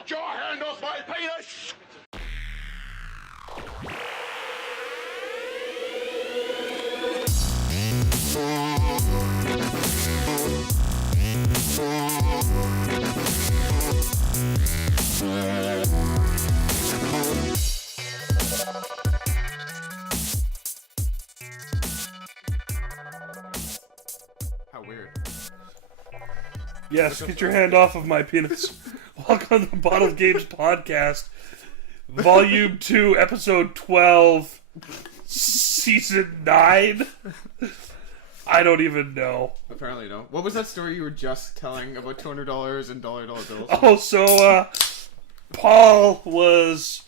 Get your hand off my penis! How weird. Yes, get your hand off of my penis. Welcome to the BottledGames podcast, Volume 2, Episode 12, Season 9. I don't even know. Apparently no. What was that story you were just telling about $200 and dollar bills? Oh, so, Paul was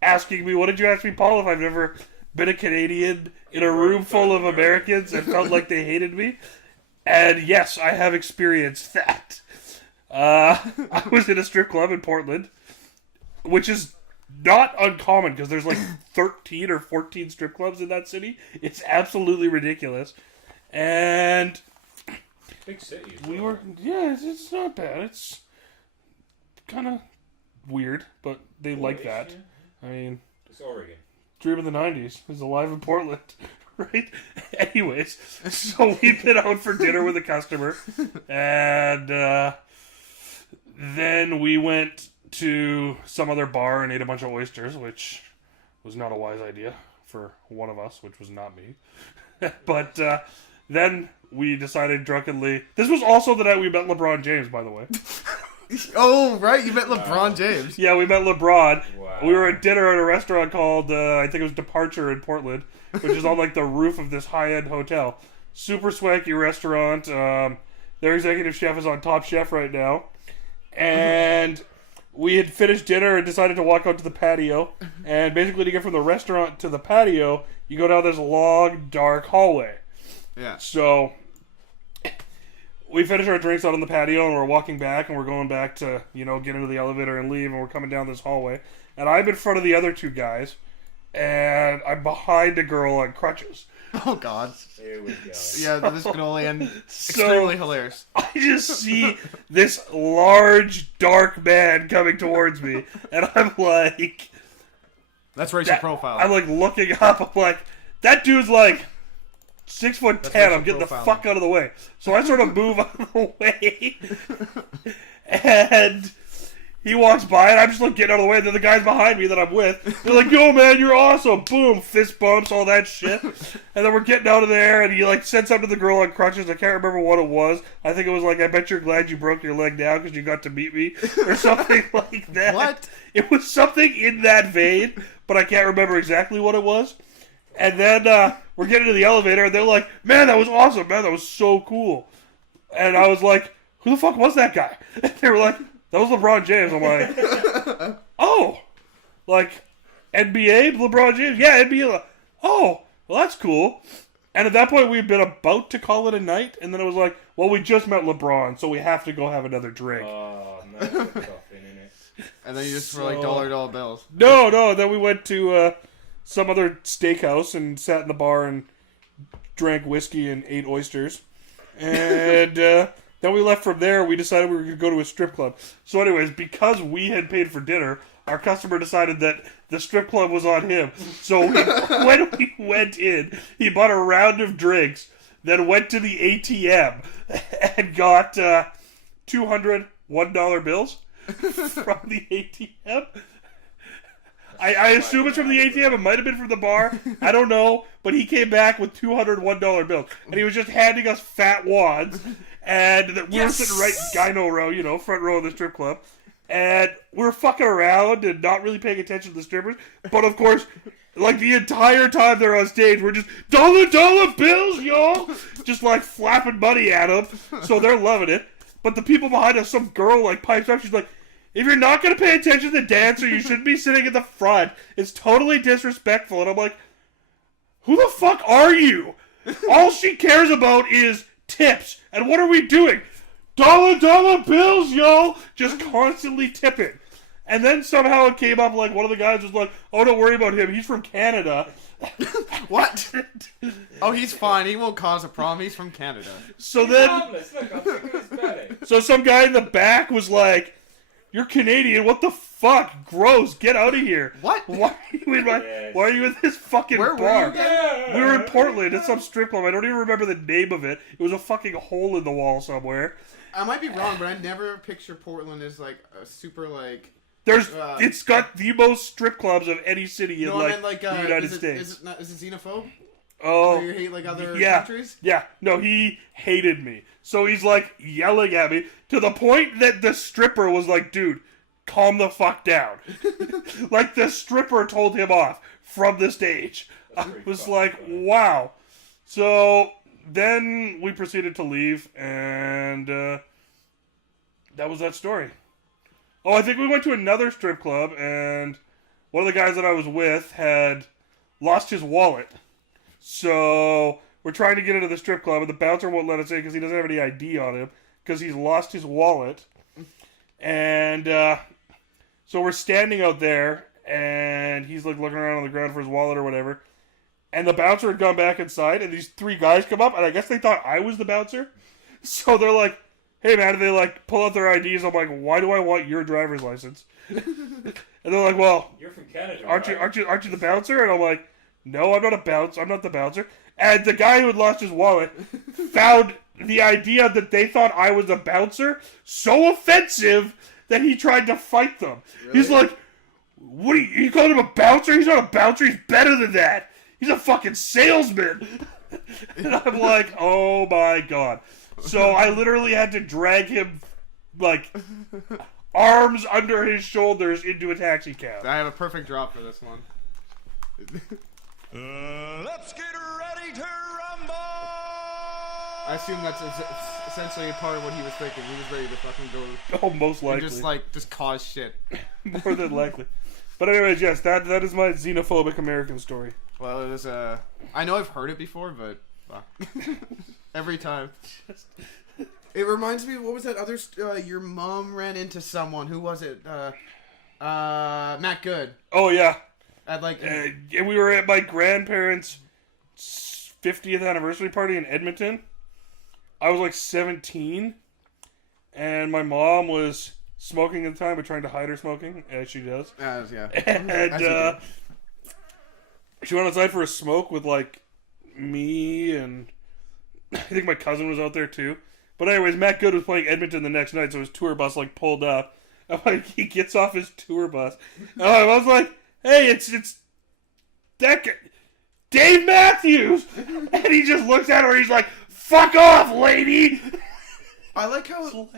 asking me, what did you ask me, Paul, if I've ever been a Canadian in a room full of Americans and felt like they hated me? And yes, I have experienced that. I was in a strip club in Portland, which is not uncommon because there's like 13 or 14 strip clubs in that city. It's absolutely ridiculous. And Big city. it's not bad. It's kind of weird, but they like that. Yeah. I mean, It's Oregon. Dream of the 90s is alive in Portland, right? Anyways, so we've been out for dinner with a customer, and then we went to some other bar and ate a bunch of oysters, which was not a wise idea for one of us, which was not me. But then we decided drunkenly... This was also the night we met LeBron James, by the way. Oh, right, you met LeBron James. Yeah, we met LeBron. Wow. We were at dinner at a restaurant called, I think it was Departure in Portland, which is on like the roof of this high-end hotel. Super swanky restaurant. Their executive chef is on Top Chef right now. And we had finished dinner and decided to walk out to the patio. And basically to get from the restaurant to the patio, you go down this long, dark hallway. Yeah. So we finished our drinks out on the patio and we're walking back and we're going back to, get into the elevator and leave, and we're coming down this hallway. And I'm in front of the other two guys and I'm behind a girl on crutches. Oh, God. Here we go. Yeah, this could only end extremely hilarious. I just see this large, dark man coming towards me, and I'm like... That's racial profile. I'm like looking up, I'm like, that dude's like 6'10". racial I'm getting the profiling. fuck out of the way. So I sort of move out of the way, and he walks by, and I'm just like getting out of the way. And then the guys behind me that I'm with, they're like, "Yo, man, you're awesome!" Boom, fist bumps, all that shit. And then we're getting out of there, and he like said something to the girl on crutches. I can't remember what it was. I think it was like, "I bet you're glad you broke your leg now because you got to meet me," or something like that. What? It was something in that vein, but I can't remember exactly what it was. And then we're getting to the elevator, and they're like, "Man, that was awesome, man. That was so cool." And I was like, "Who the fuck was that guy?" And they were like, "That was LeBron James." I'm like, "Oh, like NBA LeBron James? Yeah, NBA. Oh, well, that's cool." And at that point, we'd been about to call it a night, and then it was like, "Well, we just met LeBron, so we have to go have another drink." Oh, nice coffin in it. And then you just were like dollar bills. No. Then we went to some other steakhouse and sat in the bar and drank whiskey and ate oysters. And then we left from there. We decided we were going to go to a strip club. So anyways, because we had paid for dinner, our customer decided that the strip club was on him. So when we went in, he bought a round of drinks, then went to the ATM and got $200 $1 bills from the ATM. I assume it's from the ATM. It might have been from the bar. I don't know. But he came back with $200 $1 bills. And he was just handing us fat wads. And we were sitting right gyno row, front row of the strip club. And we were fucking around and not really paying attention to the strippers. But of course, like the entire time they're on stage, we're just dollar bills, y'all. Just like flapping money at them. So they're loving it. But the people behind us, some girl like pipes up. She's like, "If you're not going to pay attention to the dancer, you shouldn't be sitting in the front. It's totally disrespectful." And I'm like, who the fuck are you? All she cares about is tips. And what are we doing? Dollar bills, y'all. Just constantly tipping. And then somehow it came up like one of the guys was like, "Oh, don't worry about him. He's from Canada." What? Oh, he's fine. He won't cause a problem. He's from Canada. So then... Harmless. Look, I'm thinking it's belly. So some guy in the back was like, you're Canadian. What the fuck? Gross. Get out of here. What? Why are you in Yes. Why are you in this fucking Where were bar? you again? We were in Portland at some strip club. I don't even remember the name of it. It was a fucking hole in the wall somewhere. I might be wrong, but I never picture Portland as like a super like. There's, it's got the most strip clubs of any city in No, I meant like the United is it, States. Is it xenophobe? Oh, Where you hate like other yeah, countries? yeah. No, he hated me. So he's like yelling at me to the point that the stripper was like, "Dude, calm the fuck down." Like the stripper told him off from the stage. I was like, wow. So then we proceeded to leave, and that was that story. Oh, I think we went to another strip club, and one of the guys that I was with had lost his wallet. So we're trying to get into the strip club, and the bouncer won't let us in because he doesn't have any ID on him because he's lost his wallet. And so we're standing out there, and he's like looking around on the ground for his wallet or whatever. And the bouncer had gone back inside, and these three guys come up, and I guess they thought I was the bouncer. So they're like, "Hey man," and they like pull out their IDs. I'm like, "Why do I want your driver's license?" And they're like, "Well, You're from Canada, aren't right? you the bouncer?" And I'm like, "No, I'm not a bouncer. I'm not the bouncer." And the guy who had lost his wallet found the idea that they thought I was a bouncer so offensive that he tried to fight them. Really? He's like, "What? You called him a bouncer? He's not a bouncer. He's better than that. He's a fucking salesman." And I'm like, "Oh my god." So I literally had to drag him, like, arms under his shoulders into a taxi cab. I have a perfect drop for this one. Let's get ready to rumble! I assume that's essentially a part of what he was thinking. He was ready to fucking go Oh, most and likely. just cause shit. More than likely. But anyways, yes, that is my xenophobic American story. Well, it was I know I've heard it before, but fuck. Every time. It reminds me of, what was that other? Your mom ran into someone. Who was it? Matt Good. Oh, yeah. At like. And we were at my grandparents' 50th anniversary party in Edmonton. I was like 17. And my mom was smoking at the time, but trying to hide her smoking, as she does. Yeah. And she went outside for a smoke with like me, and I think my cousin was out there too. But anyways, Matt Good was playing Edmonton the next night, so his tour bus like pulled up. And like he gets off his tour bus, and I was like, "Hey, it's that guy, Dave Matthews," and he just looks at her. He's like, "Fuck off, lady." I like how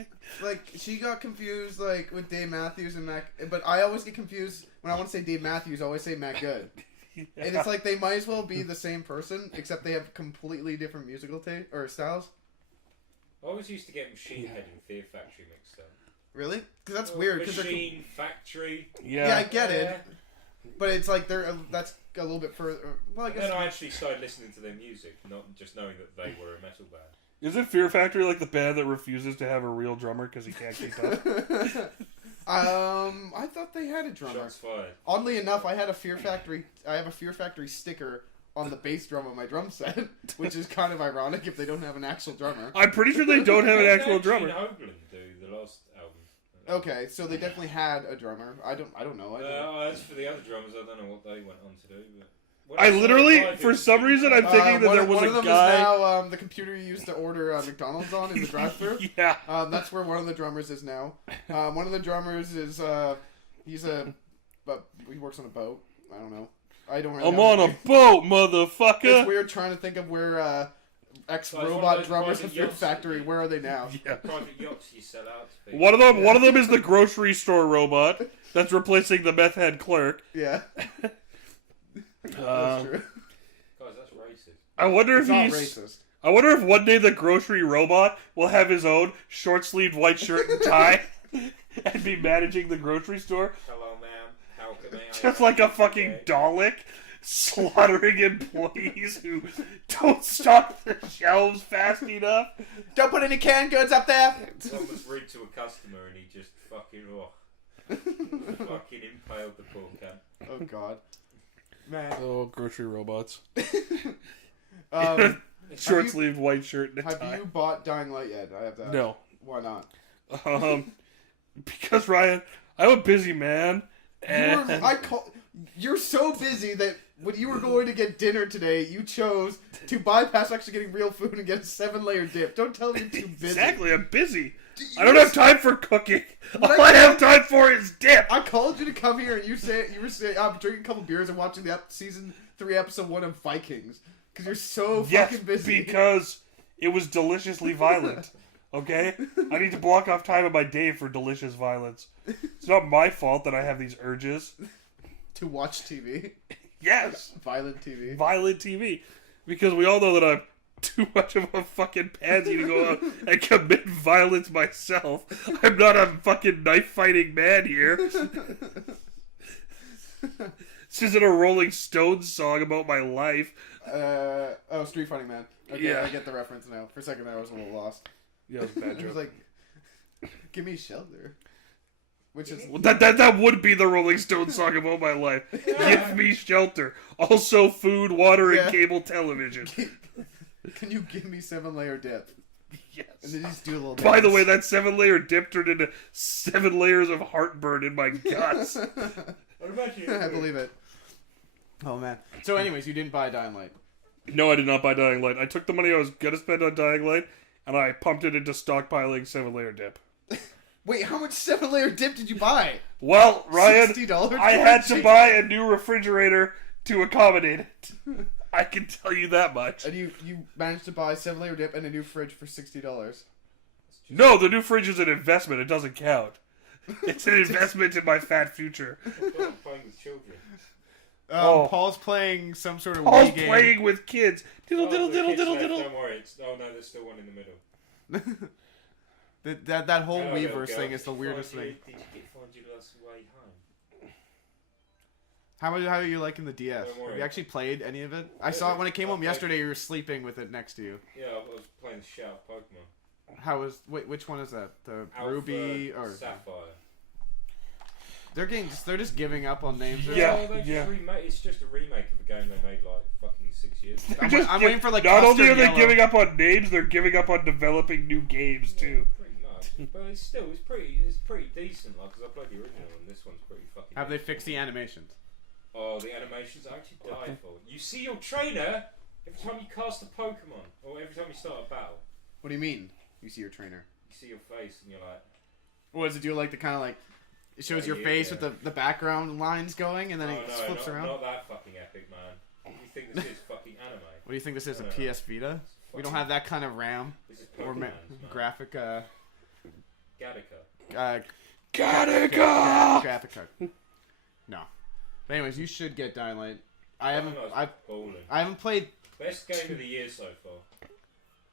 like she got confused like with Dave Matthews and Matt, but I always get confused when I want to say Dave Matthews. I always say Matt Good. Yeah. And it's like they might as well be the same person, except they have completely different musical taste or styles. I always used to get Machine Head and Fear Factory mixed up. Really? Because that's weird. Because Machine Factory. yeah, I get Yeah. it, but it's like that's a little bit further. Well, I guess. Then I actually started listening to their music, not just knowing that they were a metal band. Isn't Fear Factory like the band that refuses to have a real drummer because he can't keep up? I thought they had a drummer. Shots fired. Oddly enough, I have a Fear Factory sticker on the bass drum of my drum set, which is kind of ironic if they don't have an actual drummer. I'm pretty sure they don't have an actual drummer. Hoagland do the last album. Okay, so they definitely had a drummer. I don't know. As for the other drummers, I don't know what they went on to do. But when I saw literally, it live, for it was some super reason, fun. I'm thinking that there was one a of them guy. is now the computer you used to order McDonald's on in the drive-thru. Yeah. That's where one of the drummers is now. One of the drummers is he works on a boat. I don't know. I don't really I'm know on his a name. boat, motherfucker. It's weird trying to think of where ex-robot drummers in Fear Factory. Where are they now? Yeah. Private yachts you sell out to people. One of them is the grocery store robot that's replacing the meth head clerk. Yeah, that's true. Guys, that's racist. I wonder It's if not he's. racist. I wonder if one day the grocery robot will have his own short-sleeved white shirt and tie and be managing the grocery store, Hello, ma'am. How can I? just like a fucking Dalek, slaughtering employees who don't stock the shelves fast enough. Don't put any canned goods up there. One was rude to a customer and he just fucking impaled the poor cunt. Oh God, man. Oh, grocery robots. Um, Short-sleeved white shirt and a have tie. you bought Dying Light yet? I have to ask. No. Why not? Because, Ryan, I'm a busy man. And... You're so busy that when you were going to get dinner today, you chose to bypass actually getting real food and get a 7-layer dip. Don't tell me you're too busy. Exactly, I'm busy. I don't have time for cooking. All I have time for is dip. I called you to come here and you were saying I'm drinking a couple beers and watching the season 3 episode 1 of Vikings because you're so fucking busy. Because it was deliciously violent. Okay, I need to block off time in my day for delicious violence. It's not my fault that I have these urges to watch TV. Yes, violent TV. Because we all know that I'm too much of a fucking pansy to go out and commit violence myself. I'm not a fucking knife-fighting man here. This isn't a Rolling Stones song about my life. Street Fighting Man. Okay, yeah. I get the reference now. For a second there, I was a little lost. Yeah, it was a bad joke. It was like, give me shelter. Which is... That would be the Rolling Stones song about my life. Give me shelter. Also food, water, and cable television. Can you give me 7-layer dip? Yes. And then just do a little dance. By the way, that 7-layer dip turned into 7 layers of heartburn in my guts. I believe it. Oh, man. So anyways, you didn't buy Dying Light. No, I did not buy Dying Light. I took the money I was going to spend on Dying Light, and I pumped it into stockpiling 7-layer dip. Wait, how much 7-layer dip did you buy? Well, Ryan, $60 I had to buy a new refrigerator to accommodate it. I can tell you that much. And you managed to buy 7-layer dip and a new fridge for $60. No, the new fridge is an investment. It doesn't count. It's an investment in my fat future. I'm playing with children. Paul's playing some sort of Paul's Wii game. playing with kids. Diddle, diddle, diddle, diddle, diddle. Don't worry. No, there's still one in the middle. That whole Hello, Weverse thing is the weirdest thing. Did you find your last way home? How are you liking the DS? Don't worry. Have you actually played any of it? I saw it when it came home yesterday. You were sleeping with it next to you. Yeah, I was playing the shit out of Pokemon. Which one is that? The Alpha, Ruby or Sapphire? They're just giving up on names. It's just a remake of a game they made like fucking 6 years ago. I'm waiting for like. Not only Custard are they Yellow. giving up on names, they're giving up on developing new games too. Pretty much, but it's pretty decent. Like, because I played the original, and this one's pretty fucking. Have they fixed the animations? Oh, the animations are actually delightful. You see your trainer every time you cast a Pokemon, or every time you start a battle. What do you mean? You see your trainer? You see your face, and you're like. What does it do? Like the kind of like. It shows your face with the background lines going, and then it flips around. Not that fucking epic, man. You think this is fucking anime? What do you think this is? A PS Vita? We don't have that kind of RAM This is or Pokemon, graphic. Gattaca. Gattaca! Graphic card. No. But anyways, you should get Dying Light. I haven't played. Best game of the year so far.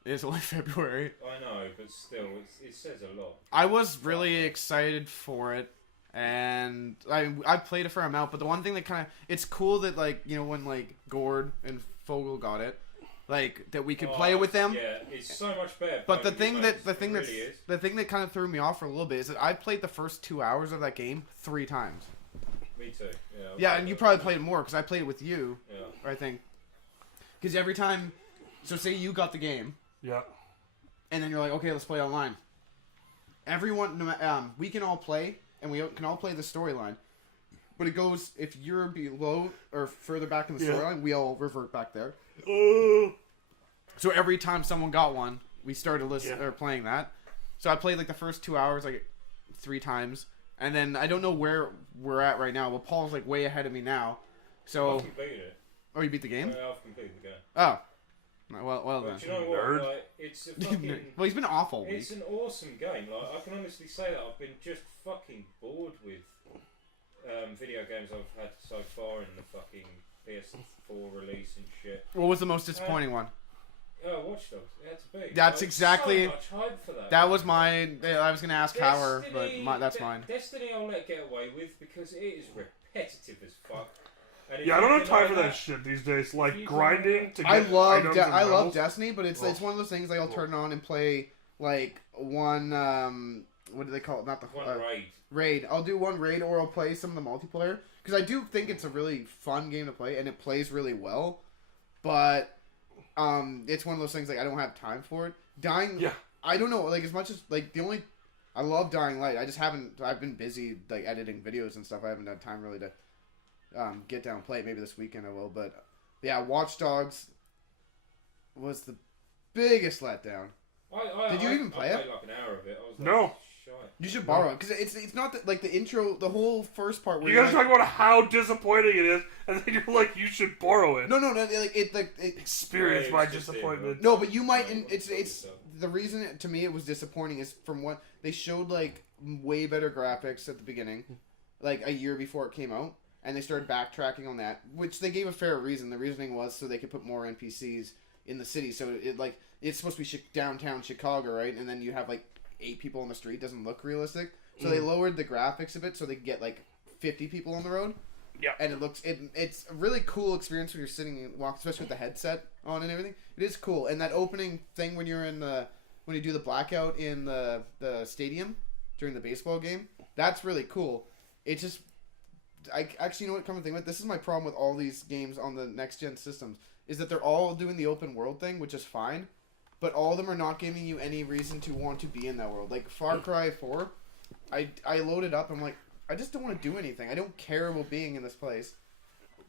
It's only February. I know, but still, it says a lot. I was really excited for it, and I played it for a amount. But the one thing that kind of it's cool that when like Gord and Fogel got it, like that we could play it with them. Yeah, it's so much better. But the thing that kind of threw me off for a little bit is that I played the first 2 hours of that game 3 times. Me too. Yeah, and you probably played it more because I played it with you. Yeah. I think. Because every time, so say you got the game. Yeah. And then you're like, okay, let's play online. Everyone, we can all play, and we can all play the storyline. But it goes, if you're below or further back in the storyline, we all revert back there. So every time someone got one, we started or playing that. So I played like the first 2 hours like 3 times, and then I don't know where we're at right now. But Paul's like way ahead of me now. So. I've completed it. Oh, you beat the game? Yeah, I've completed the game. Oh. Well then. But you know what? Like, it's a fucking. Well, he's been awful. It's an awesome game. Like, I can honestly say that I've been just fucking bored with video games I've had so far in the fucking PS4 release and shit. What was the most disappointing one? Watch Dogs. It had to be. That's exactly. So much hype for that. That was mine. I was gonna ask Hauer, but that's mine. Destiny, I'll let get away with because it is repetitive as fuck. Yeah, I don't have time for that shit these days. Like grinding to get I love medals. Destiny, but it's one of those things like I'll turn it on and play like one what do they call it? Not the raid. I'll do one raid or I'll play some of the multiplayer because I do think it's a really fun game to play and it plays really well. But it's one of those things like I don't have time for it. I don't know. Like as much as like the only I love Dying Light. I just haven't. I've been busy like editing videos and stuff. I haven't had time really to get down and play it. Maybe this weekend I will. But yeah, Watch Dogs was the biggest letdown. Did you even play it? I played like an hour of it. I was like, No. shite. You should borrow it because it's not that like the intro, the whole first part. Where You guys you're talk about how disappointing it is, and then you're like, you should borrow it. no, like it Experience Yeah, my it's just disappointment. No, but you might. And it's the reason to me it was disappointing is from what they showed like way better graphics at the beginning, like a year before it came out, and they started backtracking on that, which they gave a fair reason. The reasoning was so they could put more NPCs in the city. So it's supposed to be downtown Chicago, right? And then you have like 8 people on the street. Doesn't look realistic. So they lowered the graphics a bit so they could get like 50 people on the road. Yeah. And it's a really cool experience when you're sitting and walk, especially with the headset on and everything. It is cool. And that opening thing when you're when you do the blackout in the stadium during the baseball game, that's really cool. It's just I actually, you know what, come to think of it, this is my problem with all these games on the next gen systems is that they're all doing the open world thing, which is fine, but all of them are not giving you any reason to want to be in that world. Like Far Cry 4, I loaded up, I'm like, I just don't want to do anything. I don't care about being in this place.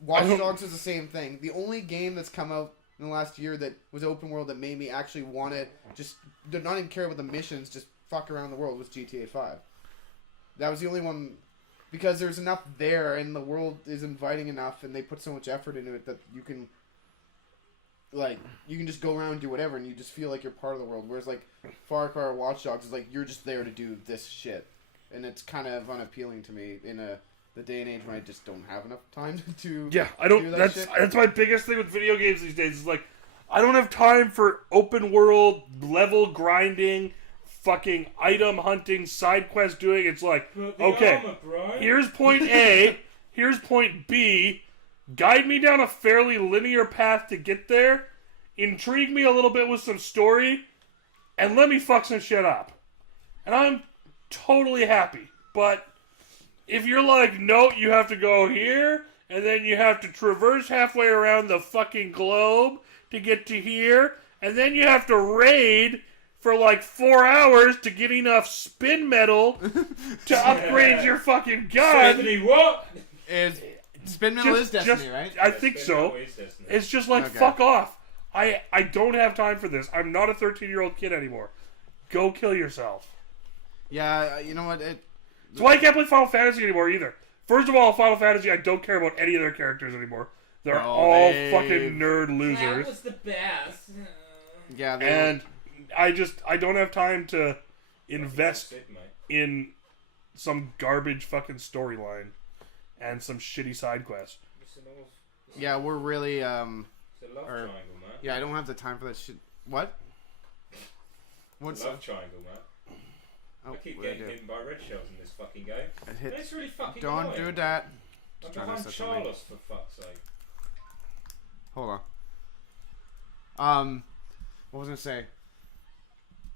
Watch Dogs is the same thing. The only game that's come out in the last year that was open world that made me actually want to just not even care about the missions, just fuck around the world was GTA 5. That was the only one, because there's enough there and the world is inviting enough and they put so much effort into it that you can just go around and do whatever and you just feel like you're part of the world. Whereas like Far Cry or Watch Dogs is like you're just there to do this shit. And it's kind of unappealing to me in the day and age when I just don't have enough time to I don't. do that That's shit. that's my biggest thing with video games these days. Is like, I don't have time for open world level grinding, fucking item hunting, side quest doing. It's like, okay, here's point A, here's point B. Guide me down a fairly linear path to get there. Intrigue me a little bit with some story, and let me fuck some shit up. And I'm totally happy. But if you're like, no, you have to go here, and then you have to traverse halfway around the fucking globe to get to here, and then you have to raid for like 4 hours to get enough spin metal to upgrade your fucking gun. What? Spin metal is Destiny, right? I think so. It's just like, fuck off. I don't have time for this. I'm not a 13-year-old kid anymore. Go kill yourself. Yeah, you know what? That's why I can't play Final Fantasy anymore either. First of all, Final Fantasy, I don't care about any of their characters anymore. They're all fucking nerd losers. That was the best. Yeah, And I don't have time to invest in some garbage fucking storyline and some shitty side quests. yeah, we're really It's a love triangle, man. yeah, I don't have the time for that shit. What? What's It's a love triangle, man. Oh, I keep what did I getting do? hit by red shells in this fucking game. I And hit. it's really fucking Don't annoying. do that. I'm trying to behind set something. Charles, for fuck's sake. Hold on. What was I gonna say?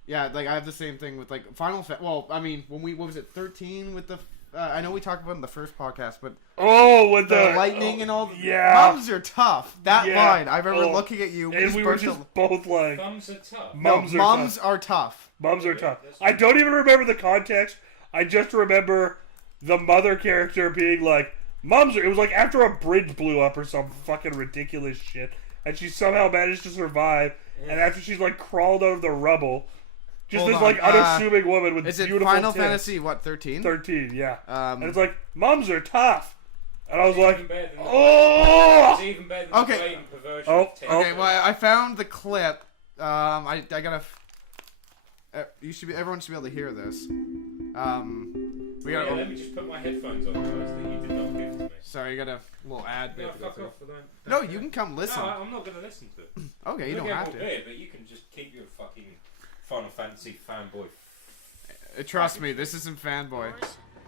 Yeah, like I have the same thing with like well, I mean, when what was it, 13 with the? I know we talked about it in the first podcast, but With the lightning and all. Yeah. Mums are tough. That Yeah. line, I remember looking at you. And we were just both like, Thumbs are tough. mums are mums tough. are tough. Mums are Yeah, tough. that's I don't even remember the context. I just remember the mother character being like, mums are... It was like after a bridge blew up or some fucking ridiculous shit. And she somehow managed to survive. Yeah. And after she's like crawled out of the rubble, just Hold this on, like unassuming woman with Is it beautiful Final tits. Fantasy, what, 13? 13, yeah. Um, and it's like, mums are tough. And I was It's like, even better than oh! It's even better than Okay. the blatant perversion Oh, of text. Okay, well, I found the clip. I gotta... everyone should be able to hear this. We Yeah, gotta... let me just put my headphones on first that you did not give to me. Sorry, you got a little ad. No, bit to go fuck through. off for that. No, you can come listen. No, I'm not going to listen to it. Okay, you don't have to. Weird, but you can just keep your fucking Final Fantasy fanboy. Trust me, this isn't fanboy.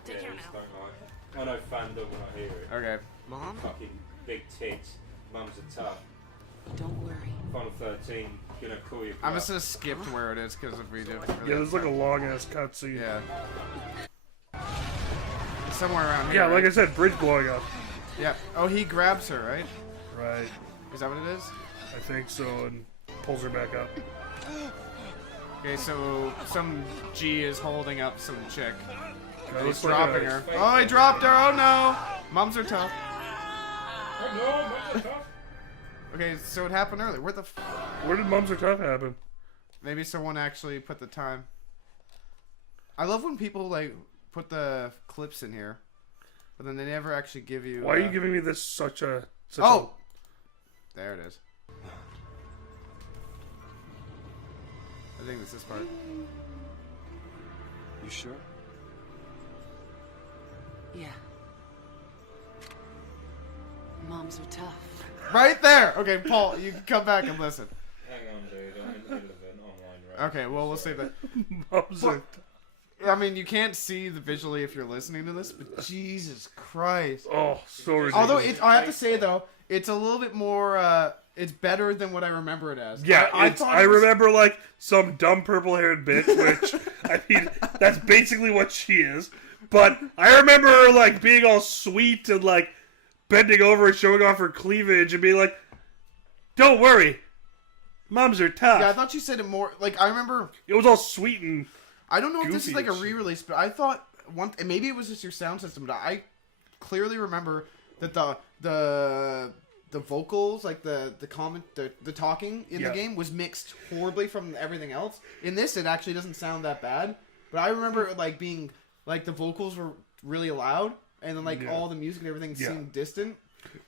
Take care I just now. don't like it. I know fandom when I hear it. Okay. Mom, Fucking big tits. Mums are tough. don't worry. Final 13. Gonna call you. I'm just gonna skip to where it is because if we do. Yeah, there's like a long ass cutscene. Yeah. Somewhere around here. Yeah, like I right? said, bridge blowing up. Yeah. Oh, he grabs her, right? Right. Is that what it is? I think so, and pulls her back up. Okay, so some G is holding up some chick. He's looks like dropping a- her. Oh, he dropped her. Oh no. Mums are tough. Oh no, mums are tough. Okay, so it happened earlier. Where the Where did Mums Are Tough happen? Maybe someone actually put the time. I love when people like put the clips in here, but then they never actually give you. Why are you giving me this such a? Oh, there it is. I think it's this part. You sure? Yeah. Moms are tough. Right there. Okay, Paul, you can come back and listen. Hang on, dude. I'm in the middle of an online race. Okay, well we'll save that. Mums Are I mean, you can't see the visually if you're listening to this, but Jesus Christ. Oh, so ridiculous. Although I have to say though, it's a little bit more. It's better than what I remember it as. Yeah, I thought it was- remember like some dumb purple-haired bitch, which I mean, that's basically what she is. But I remember her like being all sweet and like bending over and showing off her cleavage and being like, "Don't worry, mums are tough." Yeah, I thought you said it more. Like I remember. It was all sweet and I don't know if this is Goofy like a and shit. re-release, but I thought one. And maybe it was just your sound system, but I clearly remember that the vocals, like the talking in the Yeah. game was mixed horribly from everything else. In this, it actually doesn't sound that bad, but I remember it like being like the vocals were really loud, and then like Yeah. all the music and everything Yeah. seemed distant.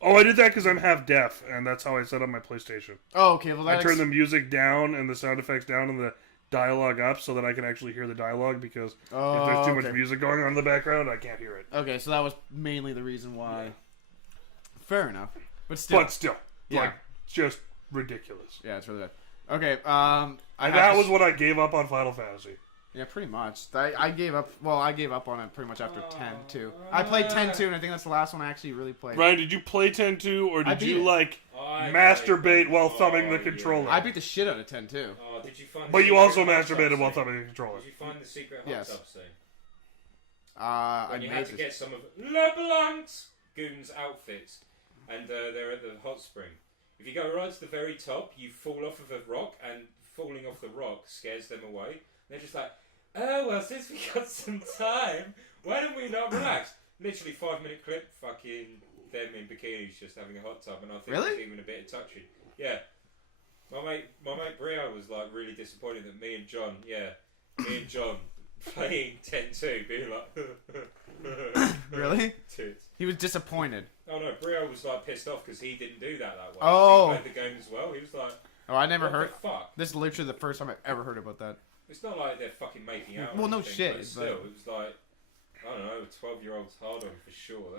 oh, I did that because I'm half deaf, and that's how I set up my PlayStation. Oh, okay. Well, I that turned the music down and the sound effects down and the dialogue up so that I can actually hear the dialogue because if there's too much okay. music going on in the background, I can't hear it. Okay, so that was mainly the reason why. Fair enough, but still, But still, Yeah. like, just ridiculous. yeah, it's really bad. Okay, And that was when I gave up on Final Fantasy. Yeah, pretty much. I gave up. Well, I gave up on it pretty much after 10 too. I played 10 too, and I think that's the last one I actually really played. Ryan, did you play 10-2 or I did beat you it. like I masturbate played- while thumbing the yeah. controller? I beat the shit out of 10 too. Oh, did you find? The But you secret also hot tub masturbated while scene? thumbing the controller. Did you find the secret hot Yes. tub scene? I When you made had to this. get some of LeBlanc's goons' outfits, and they're at the hot spring. If you go right to the very top, you fall off of a rock, and falling off the rock scares them away. They're just like, oh well, since we got some time, why don't we not relax? Literally 5-minute clip, fucking them in bikinis just having a hot tub, and I think Really? there's even a bit of touching. Yeah. My mate Brio was like really disappointed that me and John playing 10-2, being like, Really? tits. He was disappointed. Oh no, Brio was like pissed off because he didn't do that way. Oh. He played the game as well. He was like, Oh, I never what heard. the fuck? This is literally the first time I've ever heard about that. It's not like they're fucking making out. or Well, no anything, shit, But still, but- it was like, I don't know, a 12-year-old's hard on for sure.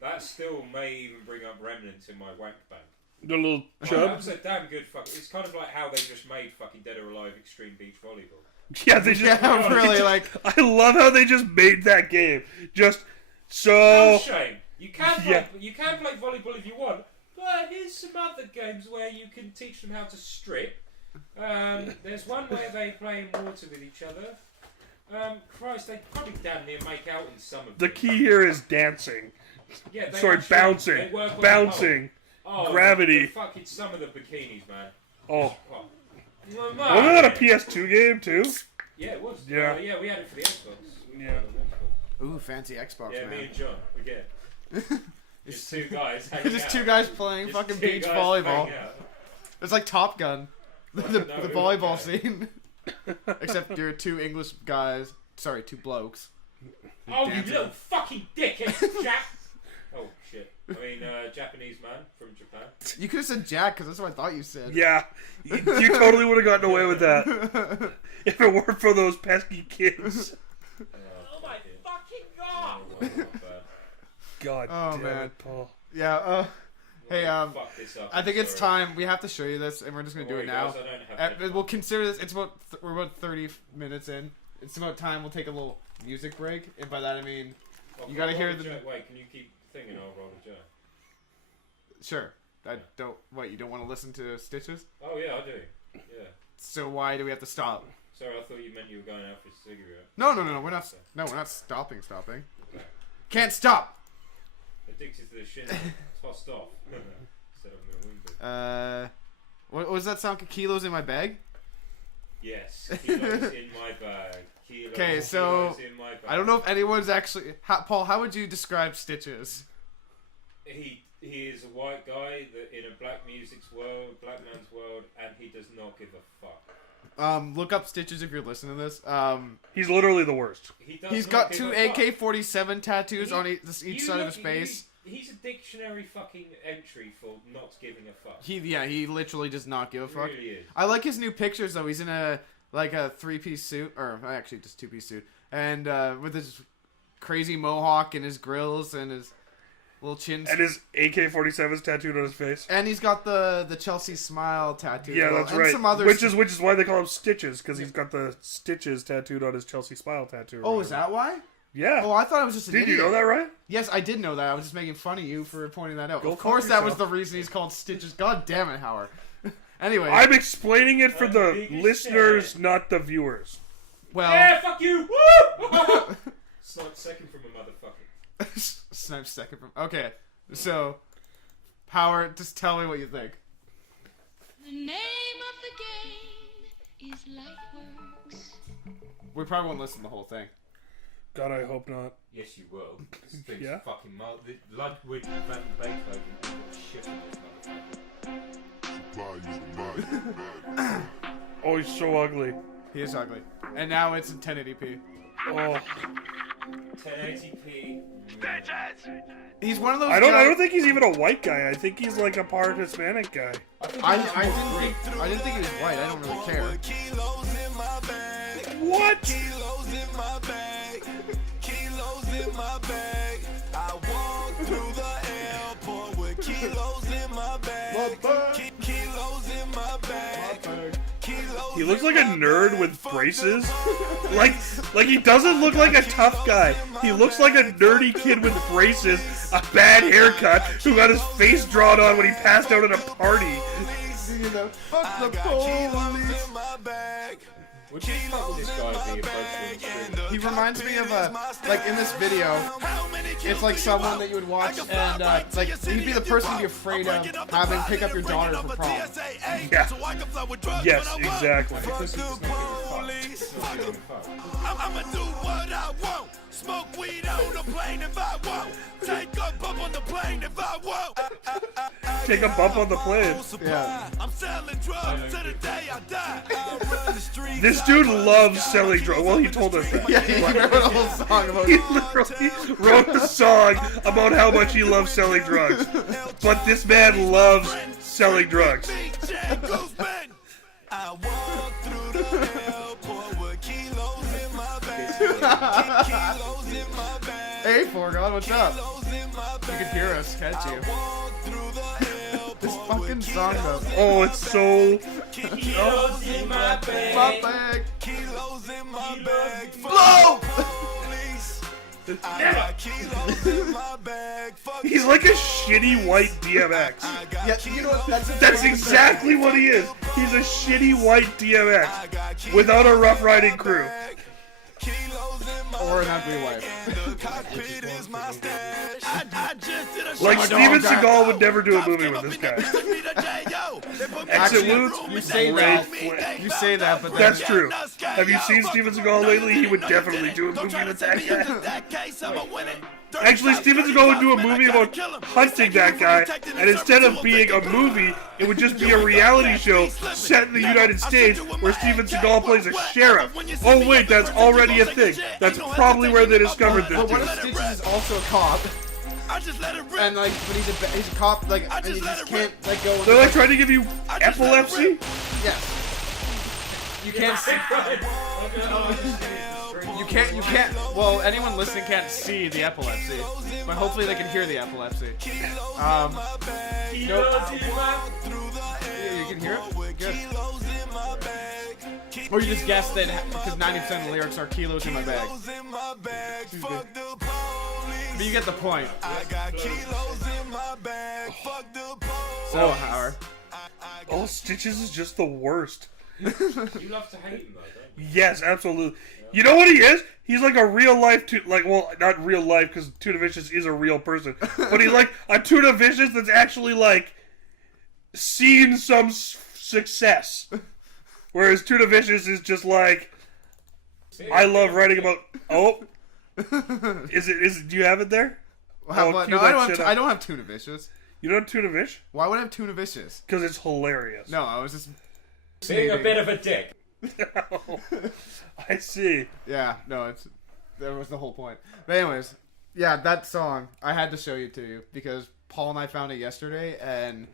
That still may even bring up remnants in my wank bank. The little That chub. was a damn good fuck. It's kind of like how they just made fucking Dead or Alive Extreme Beach Volleyball. Yeah, they just. Yeah, really, like. I love how they just made that game. Just No so. shame. You can play, Yeah. you can play volleyball if you want, but here's some other games where you can teach them how to strip. There's one where they play in water with each other. Christ, they probably damn near make out in some of The them. key here is dancing. Yeah, they Sorry, actually- bouncing. they work on the Bouncing. pole. Oh, Gravity. Fucking some of the bikinis, man. Oh. Oh. Wasn't that a PS2 game, too? Yeah, it was. Yeah. Yeah, we had it for the Xbox. We Yeah. played it on the Xbox. Ooh, fancy Xbox, Yeah, me man. and John, again. Just two guys hanging Just out. two guys playing Just fucking two beach guys volleyball. hanging out. It's like Top Gun, the No, volleyball okay. scene. Except you're two English guys. Sorry, two blokes. Oh, you Dancing. little fucking dickhead, Jack! Oh, shit. I mean, Japanese man from Japan. You could have said Jack, because that's what I thought you said. Yeah. You totally would have gotten away with that if it weren't for those pesky kids. Oh my fucking god! Oh, well, not bad. God Oh, damn man. it, Paul. Yeah, hey, Fuck this up, I think I'm it's sorry. time. We have to show you this, and we're just going to do Don't it worry, now. guys, I don't have headphones. We'll consider this. It's about we're about 30 minutes in. It's about time we'll take a little music break, and by that I mean Well, you gotta roll hear a the- joke. Wait, can you keep thinking I'll roll a joke? sure. I don't. What, you don't want to listen to Stitches? Oh, yeah, I do. Yeah. So why do we have to stop? Sorry, I thought you meant you were going out for a cigarette. No. We're not. No, we're not stopping. Can't stop. Addicted to the shit, tossed off. Said I'm gonna win, but What was that sound? Kilos in my bag? Yes, kilos in my bag. Okay, so Kilos in my bag. I don't know if anyone's actually... Paul, how would you describe Stitches? He is a white guy that in a black music's world, black man's world, and he does not give a fuck. Look up Stitches if you're listening to this. He's literally the worst. He's got 2 AK-47 tattoos on each side of his face. He's a dictionary fucking entry for not giving a fuck. He literally does not give a fuck. He really is. I like his new pictures though. He's in a 3-piece suit, or actually just 2-piece suit, and with his crazy mohawk and his grills and his little chin. And his AK-47's tattooed on his face. And he's got the Chelsea smile tattoo. Yeah, that's and right. Some other which is why they call him Stitches, because he's got the stitches tattooed on his Chelsea smile tattoo. Oh, is that why? Yeah. Oh, I thought it was just an Did idiot. you know that, right? Yes, I did know that. I was just making fun of you for pointing that out. Go of course, fuck that was yourself. the reason he's called Stitches. God damn it, Hauer. Anyway. I'm explaining it for the biggest listeners, fan. not the viewers. Well. Yeah, fuck you! Woo! Snipe second from a motherfucker. Snipe second from. Okay, so Hauer, just tell me what you think. The name of the game is Lightworks. We probably won't listen to the whole thing. God, I hope not. Yes, you will. This thing's Yeah? fucking Ludwig van Beethoven ain't got shit on this motherfucker. Oh, he's so ugly. He is ugly, and now it's in 1080p. Oh, 1080p. He's one of those. I don't guys- think he's even a white guy. I think he's like a part Hispanic guy. I didn't think he was white. I don't really care. What? Kilos in my bag. Kilos in my bag. I walk through the airport with kilos in my bag. Kilos in my bag. He looks like a nerd with braces. like he doesn't look like a tough guy. He looks like a nerdy kid with braces, a bad haircut, who got his face drawn on when he passed out at a party. Fuck the police. Would you fuck with this guy being approached on the street? He reminds me of like in this video, it's like someone that you would watch and like he'd be the person you'd be afraid of having pick up your daughter for prom. Yeah. Yes, exactly. I'ma do what I want. Smoke weed on the plane if I want. Take a bump on the plane if I want. Take a bump on the plane. Yeah. I'm selling drugs to the day I die. I run the streets. This dude loves selling drugs. Well, he told us that. Yeah, he wrote a whole song about He it. literally wrote the song about how much he loves selling drugs. But this man loves selling drugs. I walk through the airport with kilos in my bag. Kilos in my bag. Hey, Forgon, what's up? Kilos in my You bag. can hear us, can't you? Walk through the airport This fucking song though. Oh, it's so... Kilos in my bag. My bag. Kilos in my bag. Blow! Police. I got kilos in my bag. Fuck He's like a shitty white DMX. I got Yeah, you know what? That's exactly what he is. He's a shitty white DMX without a rough riding crew. kilos in my Or an ugly wife. the cockpit is my stash. I just did a Like show. Steven Seagal would never do a movie with this guy. Exit Actually, wounds. you say great that. flick. You say that, but then That's true. Have you seen Steven Seagal lately? He would definitely do a movie with that guy. Actually, Steven Seagal would do a movie about hunting that guy, and instead of being a movie, it would just be a reality show set in the United States where Steven Seagal plays a sheriff. Oh wait, that's already a thing. That's probably where they discovered this But what if dude. Stitches is also a cop? I just let it rip. And like, but he's a cop, like, and you just can't like go. They're like trying to give you epilepsy? Yes. You can't see. You can't. Well, anyone listening can't see the epilepsy, but hopefully they can hear the epilepsy. Nope. Yeah, you can hear it. Good. Or you just guessed that because 90% of the lyrics are kilos in my bag. But you get the point. So, Howard. Oh, Stitches is just the worst. You love to hate him though, don't you? Yes, absolutely. You know what he is? He's like a real life, well, not real life because Tuna Vicious is a real person, but he's like a Tuna Vicious that's actually like seen some success. Whereas Tuna Vicious is just like, I love writing about. Oh, is it? Do you have it there? How Oh, about, cue no, that I shit up. don't have Tuna Vicious. You don't have Tuna Vish? Why would I have Tuna Vicious? Because it's hilarious. No, I was just Being a bit of a dick. I see. Yeah, no, that was the whole point. But anyways, yeah, that song I had to show you to you because Paul and I found it yesterday, and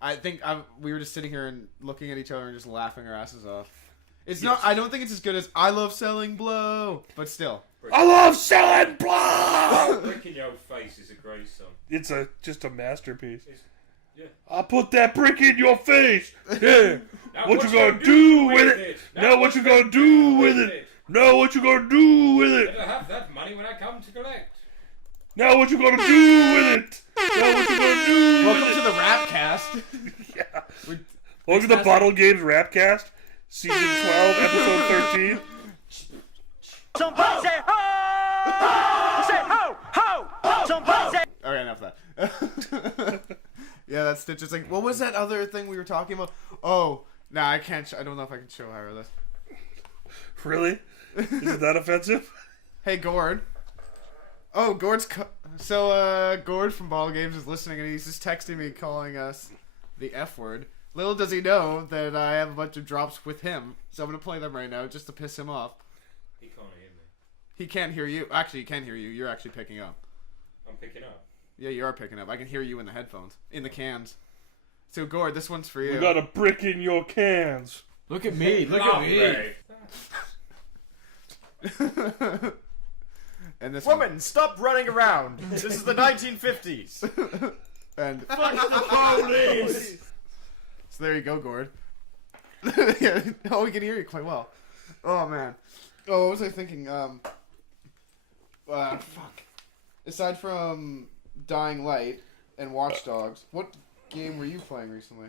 I think we were just sitting here and looking at each other and just laughing our asses off. It's not. I don't think it's as good as I Love Selling Blow, but still. I love selling blood. Brick in Your Face is a great song. It's just a masterpiece. Yeah. I'll put that brick in your face. Yeah. What you gonna do with it? Now what you gonna do with it? Now what you gonna do with it? Better have that money when I come to collect. Now what you gonna do with it? Now what you gonna do Welcome with to it? the Rapcast. Yeah. Welcome to the BottledGames Rapcast, Season 12, Episode 13. Somebody say ho! Say ho! Ho! Somebody say. Okay, enough of that. Yeah, that Stitch is like, what was that other thing we were talking about? Oh, nah, I can't. I don't know if I can show Hauer this. Really? Is it that offensive? Hey, Gord. Oh, Gord from BottledGames is listening, and he's just texting me, calling us the F word. Little does he know that I have a bunch of drops with him, so I'm gonna play them right now just to piss him off. He can't hear me. He can't hear you. Actually, he can hear you. You're actually picking up. I'm picking up. Yeah, you are picking up. I can hear you in the headphones, in the cans. So, Gord, this one's for you. You got a brick in your cans. Look at me. Look at me. And this Woman, stop running around. This is the 1950s. one. And Fuck the police. so there you go, Gord. Oh, we can hear you quite well. Oh man. Oh, what was I thinking? Fuck. Aside from Dying Light and Watch Dogs, what game were you playing recently?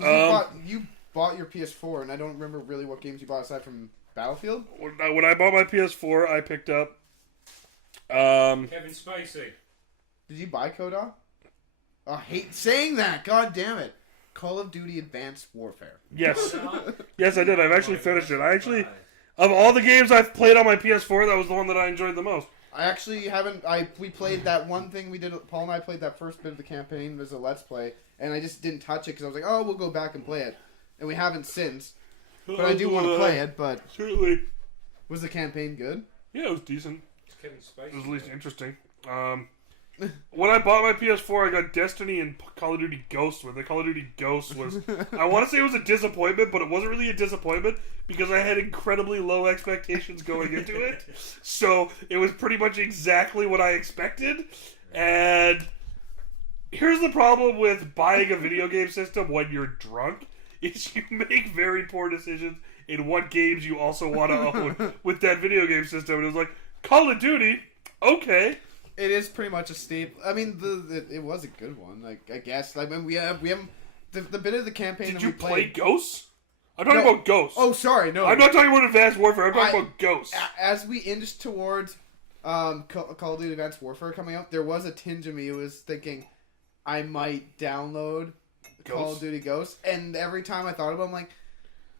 You bought your PS4, and I don't remember really what games you bought aside from Battlefield. When I bought my PS4, I picked up. Kevin Spacey. Did you buy Koda? I hate saying that. God damn it. Call of Duty Advanced Warfare. Yes. Yes, I did. I've actually finished it. Of all the games I've played on my PS4, that was the one that I enjoyed the most. I actually haven't. We played that one thing we did. Paul and I played that first bit of the campaign as a Let's Play, and I just didn't touch it because I was like, oh, we'll go back and play it. And we haven't since. But I do want to play it, but. Certainly. Was the campaign good? Yeah, it was decent. It's Kevin Spacey. It was at least interesting. When I bought my PS4, I got Destiny and Call of Duty Ghosts with it. Call of Duty Ghosts was... I want to say it was a disappointment, but it wasn't really a disappointment because I had incredibly low expectations going into it. So it was pretty much exactly what I expected. And here's the problem with buying a video game system when you're drunk, is you make very poor decisions in what games you also want to own with that video game system. And it was like, Call of Duty, okay. It is pretty much a staple. I mean, it was a good one. Like, I guess. Like, when we have the bit of the campaign. Did that you we played, play Ghosts? I'm talking about Ghosts. Oh, sorry, no. I'm not talking about Advanced Warfare. I'm talking about Ghosts. As we inched towards Call of Duty Advanced Warfare coming out, there was a tinge of me who was thinking I might download Call of Duty Ghosts, and every time I thought about it, I'm like,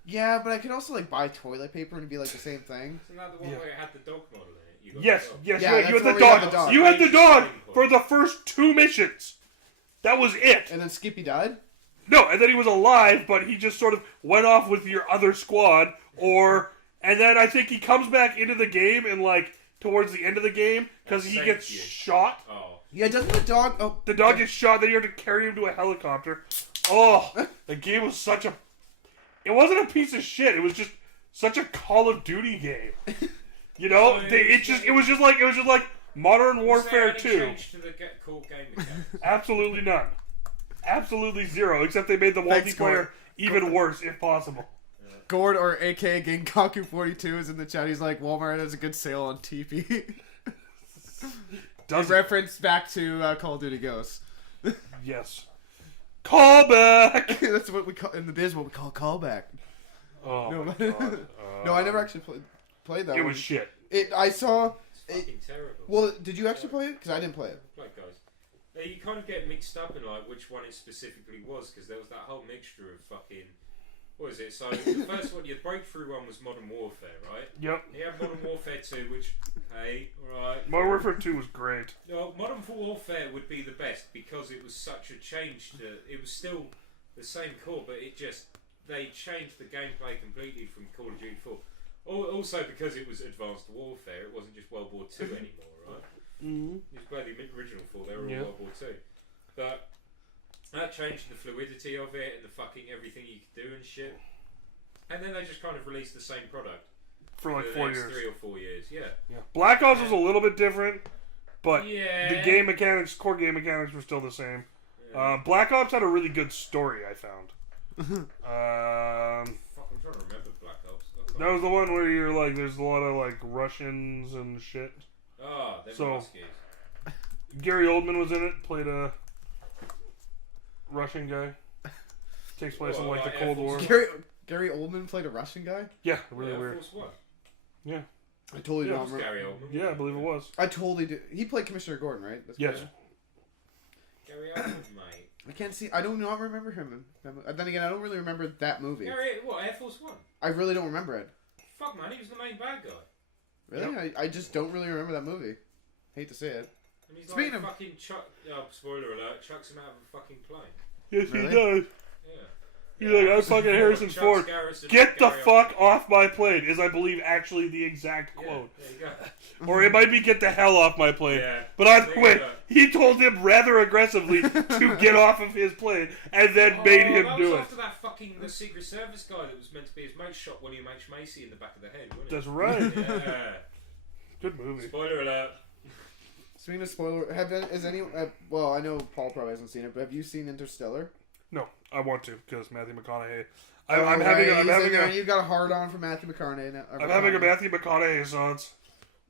yeah, but I could also like buy toilet paper and it'd be like the same thing. Isn't that the one where it had the dog model in it? You got Yes, the dog. yes, Yeah, you had that's the where we had the dog. dog. You had the dog for the first 2 missions. That was it. And then Skippy died? No, and then he was alive, but he just sort of went off with your other squad, and then I think he comes back into the game and like towards the end of the game because he gets shot. Oh. Yeah, doesn't the dog... Oh, The dog gets shot, then you have to carry him to a helicopter. Oh, the game was such a... It wasn't a piece of shit. It was just such a Call of Duty game. You know, it was just like Modern Warfare 2. Change to the cool game mechanics? Absolutely none. Absolutely zero. Except they made the Thanks, multiplayer Gord. even worse, if possible. Gord, or aka Genkaku42, is in the chat. He's like, Walmart has a good sale on TP. Does it? Reference back to Call of Duty Ghosts. Yes. Callback. That's what we call in the biz. What we call callback. Oh No, my god. No, I never actually played that. It one. was shit. I saw. It's fucking terrible. Well, did you actually play it? Because I didn't play it. Like guys, now, you kind of get mixed up in like which one it specifically was because there was that whole mixture of fucking. what is it? So the first one, your breakthrough one was Modern Warfare, right? Yep. You have Modern Warfare 2, which, hey, alright. Modern Warfare 2 was great. No, Modern Warfare would be the best because it was such a change to. It was still the same core, but they changed the gameplay completely from Call of Duty 4. Also because it was Advanced Warfare, it wasn't just World War II anymore, right? Mm-hmm. You play the original 4, they were all World War II. But that changed the fluidity of it and the fucking everything you could do and shit. And then they just kind of released the same product For like the 4 next years. 3 or 4 years, yeah. Black Ops was a little bit different, but Yeah. the game mechanics, core game mechanics, were still the same. Black Ops had a really good story, I found. Fuck, I'm trying to remember Black Ops. That was the one where you're like, there's a lot of like Russians and shit. Oh, they're So- Muskies. Gary Oldman was in it, played a Russian guy. Takes place in like the Cold War. Gary Oldman played a Russian guy? Yeah, really Air weird. Force One. Yeah, I totally Yeah, don't It was remember. Gary Oldman. yeah, I believe it was. I totally do. He played Commissioner Gordon, right? That's Yes. correct. Gary Oldman, mate. I can't see. I do not remember him. Then again, I don't really remember that movie. Gary, what, Air Force One? I really don't remember it. Fuck, man, he was the main bad guy. Really? I just don't really remember that movie. Hate to say it. And he's Speaking like of- fucking spoiler alert, chucks him out of a fucking plane. Yes, Really? he does. Yeah. He's like, I'm fucking Harrison Chucks Ford. Garrison Get the Gary fuck Oldman. off my plane, is I believe actually the exact Yeah, quote. there you go. Or it might be get the hell off my plane. Yeah. But either There you way, go. he told him rather aggressively to get off of his plane and then made him that do was it. after that fucking the Secret Service guy that was meant to be his mate shot William H. Macy in the back of the head, wasn't it? That's right. Yeah. Good movie. Spoiler alert. Speaking of spoiler, is anyone? Well, I know Paul probably hasn't seen it, but have you seen Interstellar? No, I want to because Matthew McConaughey. You got a hard on for Matthew McConaughey. I'm having a Matthew McConaughey renaissance.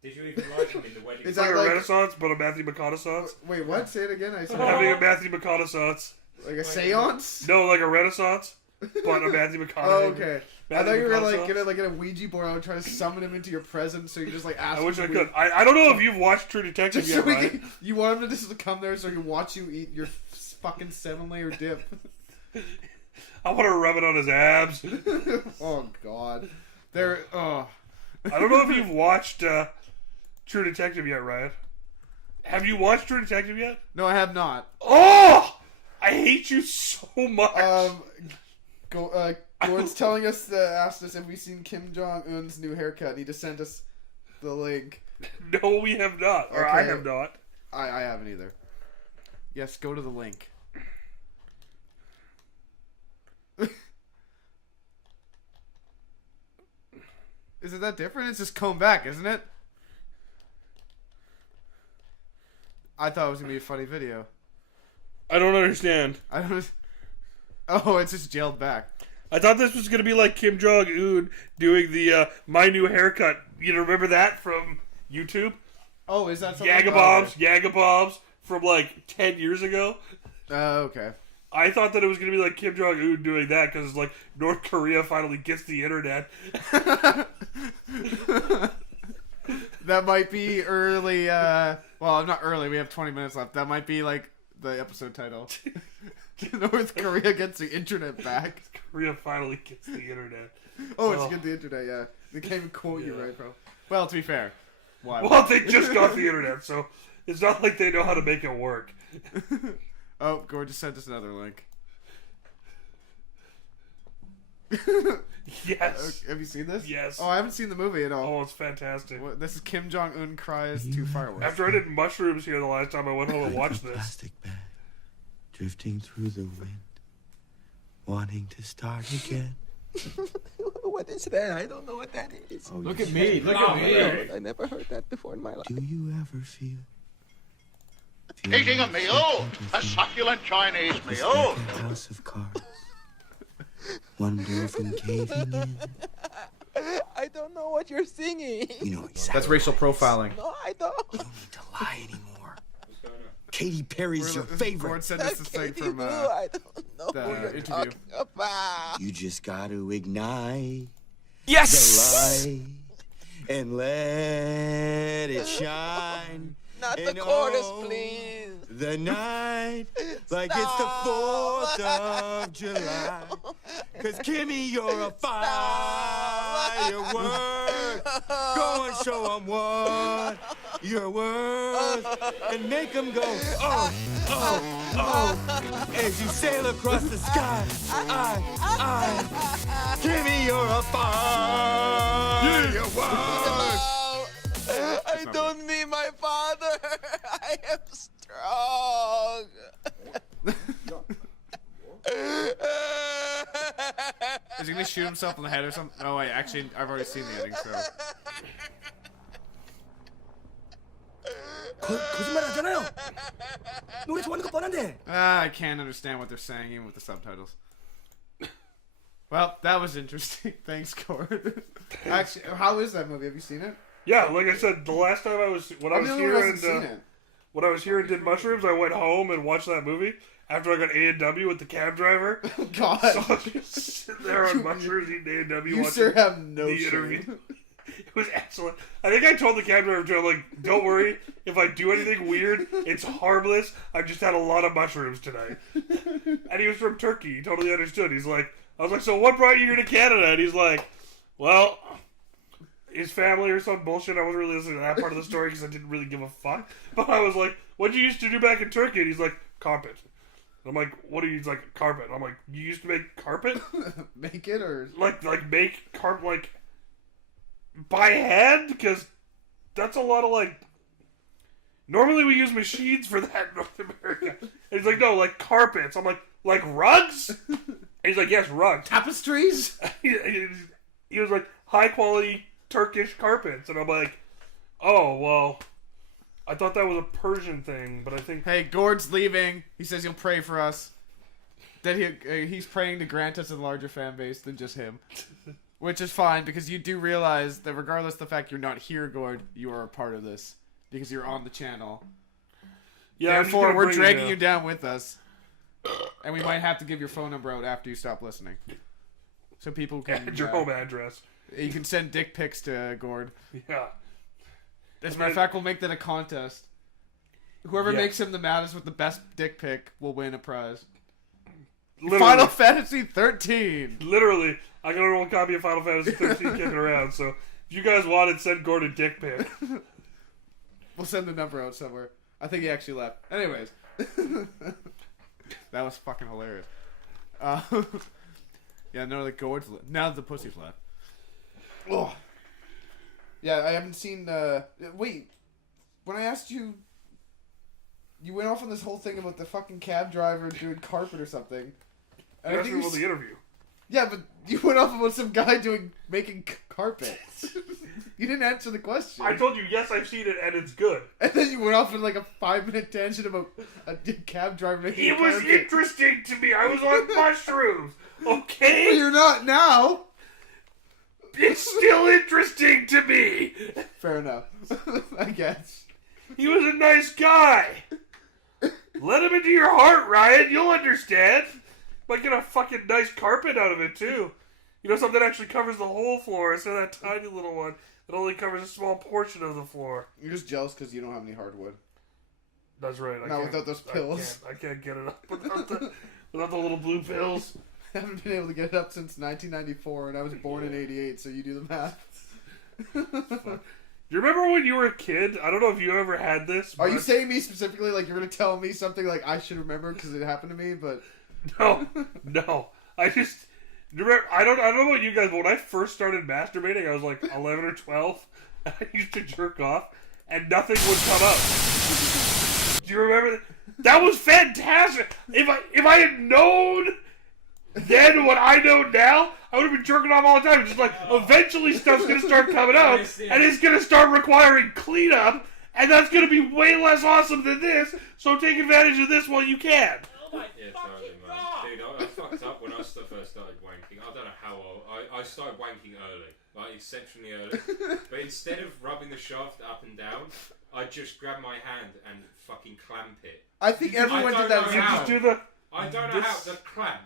Did you even like him in the wedding? Is Like that a like- renaissance, but a Matthew McConaughey. Wait, what? Say it again. I said I'm having a Matthew McConaughey. like a séance. No, like a renaissance, but a Matthew McConaughey. Oh, okay. I Matthew thought you were like McConaughey. gonna get a Ouija board out and try to summon him into your presence, so you just like ask. I wish I him could. I don't know if you've watched True Detective Just yet, so we Ryan. can, you want him to just come there so he can watch you eat your fucking 7-layer dip. I want to rub it on his abs. Oh God, I don't know if you've watched True Detective yet, Ryan. Have you watched True Detective yet? No, I have not. Oh, I hate you so much. Gord's telling us asked us if we've seen Kim Jong Un's new haircut. He just sent us the link. No, we have not. Or I Okay. have not. I haven't either. Yes, go to the link. Is it that different? It's just comb back, isn't it? I thought it was gonna be a funny video. I don't understand. I don't. Oh, it's just gelled back. I thought this was going to be like Kim Jong Un doing the my new haircut. You remember that from YouTube? Oh, is that something? Yagabobs from like 10 years ago. Okay. I thought that it was going to be like Kim Jong Un doing that because like North Korea finally gets the internet. That might be early. Well, not early. We have 20 minutes left. That might be like the episode title. North Korea gets the internet back. Korea finally gets the internet. Oh, it's get the internet. Yeah, they can't even quote you right, bro. Well, to be fair, why? Well, they just got the internet, so it's not like they know how to make it work. Oh, Gord just sent us another link. Yes. Have you seen this? Yes. Oh, I haven't seen the movie at all. Oh, it's fantastic. What, this is Kim Jong Un cries to fireworks. After I did mushrooms here the last time I went home and watched this. Plastic bag drifting through the wind, wanting to start again. What is that? I don't know what that is. Oh, Look you at me. Look at me. I never heard that before in my life. Do you ever feel Eating a meal, a succulent Chinese this meal. like a house of cards? One door from caving in. I don't know what you're singing. You know exactly. That's racial profiling. No, I don't. You don't need to lie anymore. Katy Perry's your Gord favorite. sent us this thing Katie from Boo, I don't know the who you're interview. talking about. You just got to ignite Yes! the light and let it shine. Not the And chorus, oh, please. the night like it's the 4th of July. Cause Kimmy, you're a firework. Go and show 'em what you're worth. And make 'em go, oh, oh, oh. As you sail across the sky, Kimmy, you're a firework. I don't need my father. I am strong. Is he gonna shoot himself in the head or something? Oh wait, actually, I've already seen the ending, so. 거짓말하잖아요. 노래 좋아하는 거 뻔한데. I can't understand what they're saying even with the subtitles. Well, that was interesting. Thanks, Cord. Actually, how is that movie? Have you seen it? Yeah, like I said, the last time I was when I was here and did mushrooms, I went home and watched that movie after I got A&W with the cab driver. God, so I was just sitting there on mushrooms eating A&W. You sir have no the shame. interview. It was excellent. I think I told the cab driver too, I'm like, don't worry, if I do anything weird, it's harmless. I've just had a lot of mushrooms tonight. And he was from Turkey. He totally understood. He's like, I was like, so what brought you here to Canada? And he's like, well, his family or some bullshit. I wasn't really listening to that part of the story because I didn't really give a fuck. But I was like, what'd you used to do back in Turkey? And he's like, carpet. And I'm like, what are you? He's like, carpet. And I'm like, you used to make carpet? Make it or like make carpet like by hand? Because that's a lot of like. Normally we use machines for that in North America. And he's like, no, like carpets. I'm like rugs? And he's like, yes, rugs. Tapestries? He was like, high quality Turkish carpets. And I'm like, oh, well, I thought that was a Persian thing, but I think... Hey, Gord's leaving. He says he'll pray for us. That he's praying to grant us a larger fan base than just him. Which is fine, because you do realize that regardless of the fact you're not here, Gord, you are a part of this. Because you're on the channel. Yeah, therefore, we're dragging you down with us. And we might have to give your phone number out after you stop listening. So people can... And your home address. You can send dick pics to Gord. Yeah. As a matter of fact, we'll make that a contest. Whoever makes him the maddest with the best dick pic will win a prize. Literally. Final Fantasy 13! Literally. I got an old copy of Final Fantasy 13 kicking around, so if you guys want it, send Gord a dick pic. We'll send the number out somewhere. I think he actually left. Anyways. That was fucking hilarious. Yeah, no, the Gord's left. Now the pussy's left. Oh. Yeah, I haven't seen, wait. When I asked you, you went off on this whole thing about the fucking cab driver doing carpet or something. And I think about the interview. Yeah, but you went off about some guy making carpets. You didn't answer the question. I told you, yes, I've seen it, and it's good. And then you went off in like a 5-minute tangent about a cab driver making It was interesting to me. I was on mushrooms. Okay? But you're not now. It's still interesting to me. Fair enough. I guess. He was a nice guy. Let him into your heart, Ryan. You'll understand. Might get a fucking nice carpet out of it, too. You know, something that actually covers the whole floor instead of that tiny little one that only covers a small portion of the floor. You're just jealous because you don't have any hardwood. That's right. Not without those pills. I can't get it up without the little blue pills. I haven't been able to get it up since 1994, and I was born in 88, so you do the math. You remember when you were a kid? I don't know if you ever had this. Are you saying me specifically, like you're going to tell me something like I should remember because it happened to me, but... No. I just... Remember, I don't know about you guys, but when I first started masturbating, I was like 11 or 12, and I used to jerk off, and nothing would come up. Do you remember that? That was fantastic! If I had known then what I know now, I would have been jerking off all the time. Just like, eventually stuff's going to start coming out, and it's going to start requiring cleanup, and that's going to be way less awesome than this, so take advantage of this while you can. Yeah, totally, man. Dude, I fucked up when I first started wanking. I don't know how old. I started wanking early, like exceptionally early. But instead of rubbing the shaft up and down, I just grab my hand and fucking clamp it. I think everyone did that. You just do the... I don't know how, the clamp.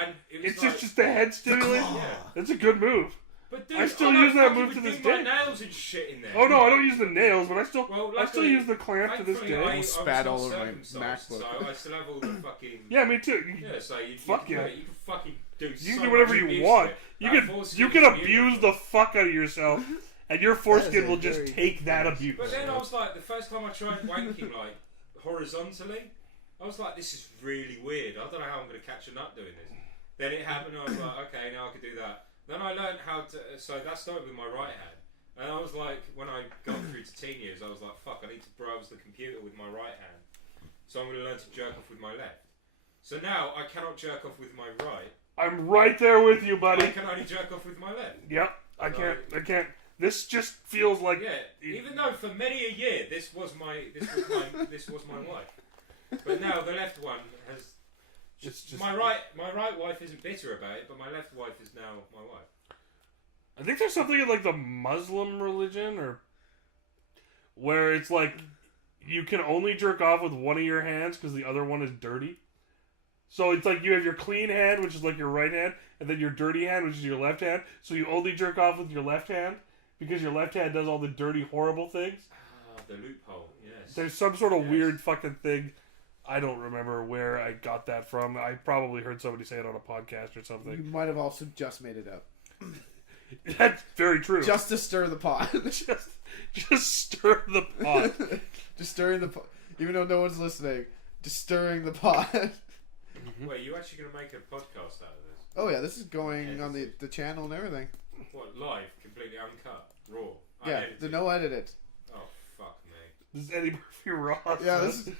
And it's like, just the head stimulation. Yeah. It's a good move. But dude, I still I use that fucking move to would this do my day. nails and shit in there. Oh no, I don't use the nails, but I still luckily, use the clamp to this thankfully, day. I was Spat not all over my circumcised, MacBook. So I still have all the fucking. Yeah, me too. Yeah, so you Fuck can yeah. do it. You can fucking do. You so can do whatever much you abuse want. to it. You That can foreskin you can is abuse beautiful. the fuck out of yourself, and your foreskin will just very take that abuse. But then I was like, the first time I tried wanking like horizontally, I was like, this is really weird. I don't know how I'm going to catch a nut doing this. Then it happened, and I was like, okay, now I can do that. Then I learned how to. So that started with my right hand. And I was like, when I got through to teen years, I was like, fuck, I need to browse the computer with my right hand. So I'm going to learn to jerk off with my left. So now I cannot jerk off with my right. I'm right there with you, buddy. I can only jerk off with my left. Yep, I can't. This just feels like Even though for many a year this was my wife, but now the left one has. Just my right wife isn't bitter about it, but my left wife is now my wife. I think there's something in like the Muslim religion, or where it's like you can only jerk off with one of your hands because the other one is dirty. So it's like you have your clean hand, which is like your right hand, and then your dirty hand, which is your left hand. So you only jerk off with your left hand because your left hand does all the dirty, horrible things. Ah, the loophole. Yes. There's some sort of weird fucking thing. I don't remember where I got that from. I probably heard somebody say it on a podcast or something. You might have also just made it up. That's very true. Just to stir the pot. just stir the pot. Just stirring the pot. Even though no one's listening. Just stirring the pot. Wait, you actually going to make a podcast out of this? Oh yeah, this is going on the channel and everything. What, live? Completely uncut? Raw? Yeah, Unedited? the no edited. Oh, fuck me. This is Eddie Murphy Raw. Yeah, this is...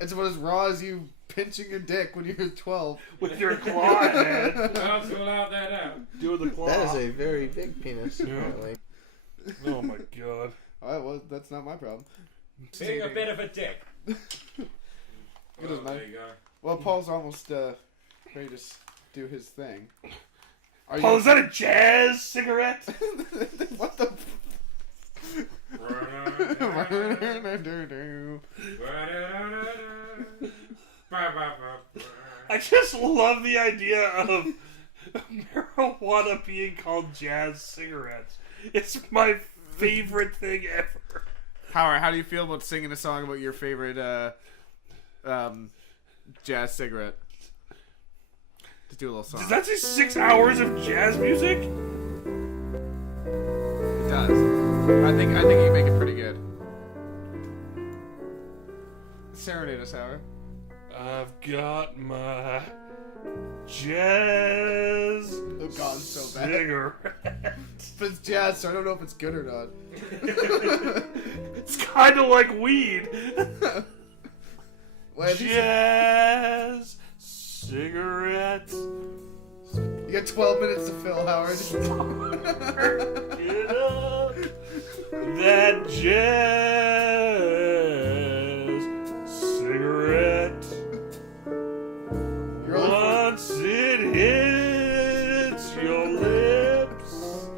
It's about as raw as you pinching your dick when you're 12. With your claw hand. I'll pull out that out. Do the claw. That is a very big penis, apparently. Oh my god. Alright, well, that's not my problem. Being a bit of a dick. It doesn't matter. There you go. Well, Paul's almost ready to do his thing. Paul, is that a jazz cigarette? What the... I just love the idea of marijuana being called jazz cigarettes. It's my favorite thing ever. Howard, how do you feel about singing a song about your favorite jazz cigarette? Just do a little song. Does that say 6 hours of jazz music? It does. I think you make it pretty good. Serenade us, Howard. I've got my jazz Oh god, it's so bad. cigarette. But it's jazz, so I don't know if it's good or not. It's kind of like weed. Wait, Jazz cigarette. you got 12 minutes to fill, Howard. Get up. That jazz cigarette. Once it hits your lips,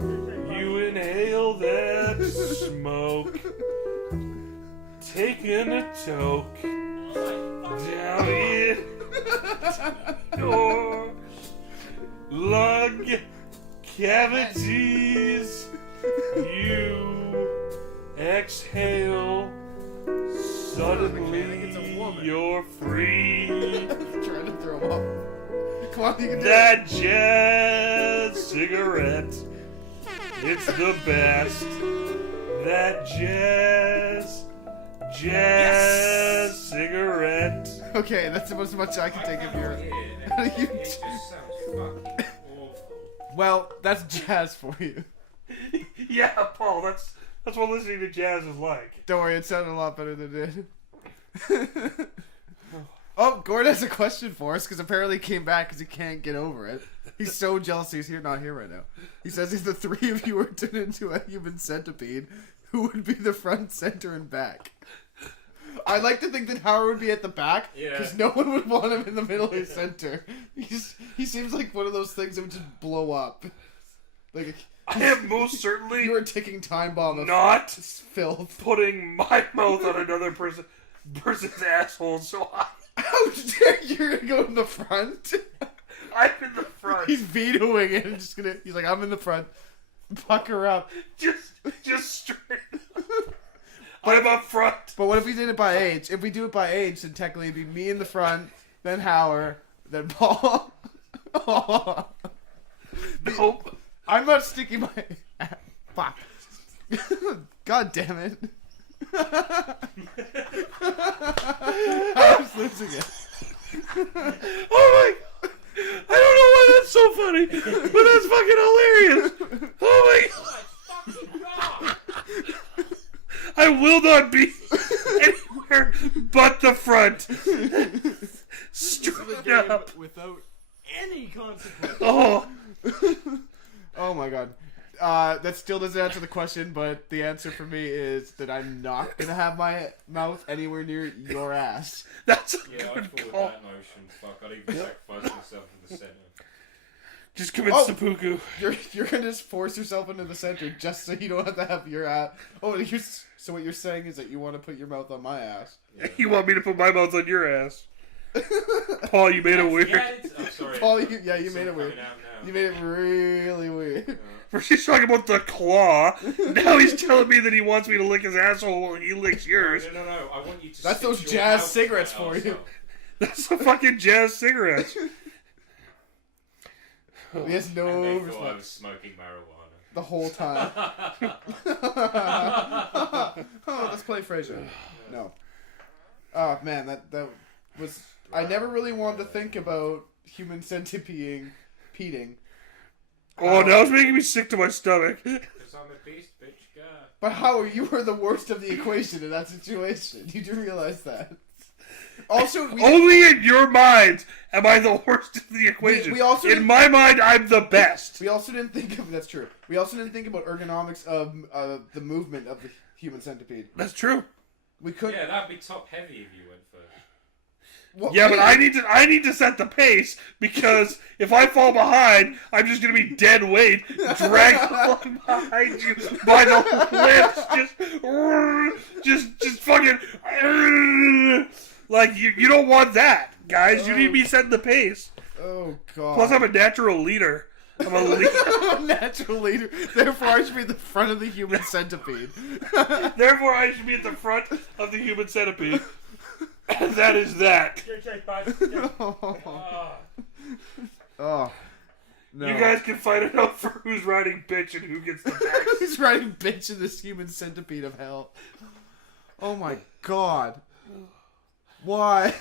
you inhale that smoke, taking a toke down in your lung cavities. You exhale, suddenly you're free. Trying to throw up. Come on, you can do That jazz cigarette, it's the best. That jazz cigarette. it. Okay, that's about as much I can take of your... It just sounds fucking awful. Well, that's jazz for you. Yeah, Paul, that's what listening to jazz is like. Don't worry, it sounded a lot better than it did. Oh, Gord has a question for us, because apparently he came back because he can't get over it. He's so jealous he's not here right now. He says if the three of you were turned into a human centipede, who would be the front, center, and back? I like to think that Howard would be at the back, because no one would want him in the middle or center. He seems like one of those things that would just blow up. Like I am most certainly you were a ticking time bomb of not filth. putting my mouth on another person's asshole, so How dare you're gonna go in the front? I'm in the front. He's vetoing it and he's like, I'm in the front. Pucker up. Just straight. I'm up front. But what if we did it by age? If we do it by age, then technically it'd be me in the front, then Hauer, then Paul. Nope. I'm not sticking my... Fuck. God damn it. I was losing it. Oh my... I don't know why that's so funny, but that's fucking hilarious. Oh my god. I will not be anywhere but the front. Straight up. Without any consequence. Oh. Oh my god. That still doesn't answer the question, but the answer for me is that I'm not gonna have my mouth anywhere near your ass. That's a Yeah, I good thought call. that notion. Fuck, I'd even sacrifice myself in the centre. Just commit seppuku. You're gonna just force yourself into the center just so you don't have to have your ass. Oh, so what you're saying is that you want to put your mouth on my ass. Yeah. You want me to put my mouth on your ass? Paul, you made it weird. Yeah, oh, sorry. Paul, you made it weird. You made it really weird. First he's talking about the claw. Now he's telling me that he wants me to lick his asshole while he licks yours. No. I want you to. That's those stick your jazz mouth cigarettes to my for you. arsehole. That's the fucking jazz cigarettes. He has no And they thought I response was smoking marijuana. the whole time. Oh, let's play Frasier. No. Oh man, that was. I never really wanted to think about human centipeding. Oh, now it's making me sick to my stomach. Because I'm a beast, bitch. God. But how you were the worst of the equation in that situation? You do realize that. Also, only in your mind am I the worst of the equation. We also in my mind, I'm the best. We also didn't think of that's true. We also didn't think about ergonomics of the movement of the human centipede. That's true. We could. Yeah, that'd be top heavy if you went first. Well, yeah, but I need to set the pace because if I fall behind, I'm just gonna be dead weight, dragged along behind you by the lips, just fucking like you don't want that, guys. You need me setting the pace. Oh god. Plus, I'm a natural leader. I'm a leader. I'm a natural leader. Therefore, I should be at the front of the human centipede. Therefore, I should be at the front of the human centipede. And that is that. Oh. No. You guys can fight it out for who's riding bitch and who gets the back. Who's riding bitch in this human centipede of hell? Oh my god. Why?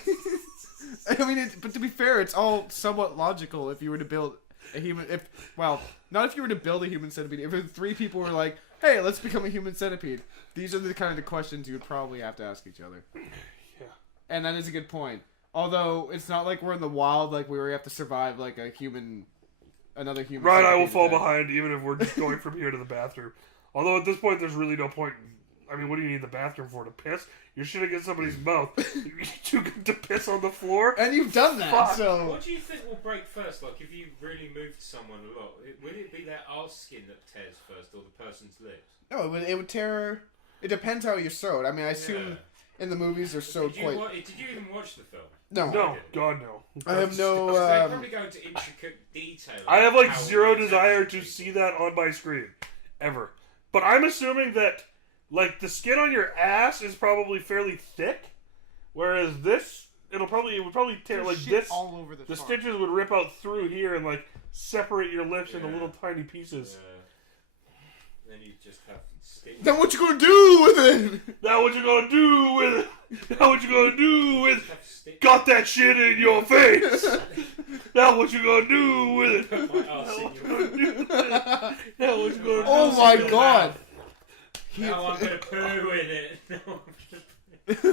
I mean, but to be fair, it's all somewhat logical if you were to build a human... not if you were to build a human centipede. If 3 people were like, hey, let's become a human centipede. These are the kind of questions you would probably have to ask each other. And that is a good point. Although, it's not like we're in the wild, like we have to survive like another human. Right, I will fall behind even if we're just going from here to the bathroom. Although at this point, there's really no point. I mean, what do you need the bathroom for? To piss? You're shitting in somebody's mouth. You're too good to piss on the floor? And you've done that, Fuck. so... What do you think will break first? Like, if you really moved someone a lot, would it be their arse skin that tears first, or the person's lips? No, it would tear... It depends how you're sewed. I mean, I assume... Yeah. In the movies, they're so Did quite... you even watch the film? No. No, God no. I have no... They probably go into intricate detail. I have like how zero it desire affects to people. see that on my screen. Ever. But I'm assuming that like the skin on your ass is probably fairly thick. Whereas this it would probably tear There's like shit this all over the front. stitches would rip out through here and like separate your lips into Yeah. little tiny pieces. Yeah. Then you just have stitches. Then what you gonna do with it? Now what you gonna do with it? Now what you gonna do with Have stitches. got that shit in your face? Now what you gonna do with it? Put my arse in your mouth. Now what you gonna do? Oh my god. Now I'm gonna poo in it.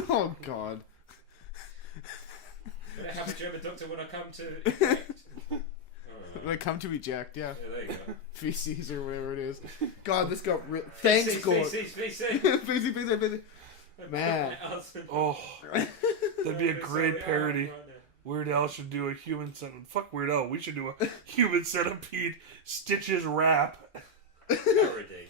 Oh god. Gonna have a German doctor when I come to inject. When I come to eject, yeah. Yeah, there you go. Feces or whatever it is. God, this got real... Thanks, God. Feces. Feces. Man. Oh, that'd be a great parody. Weird Al should do a human centipede. Fuck Weird Al. We should do a human centipede stitches rap parody.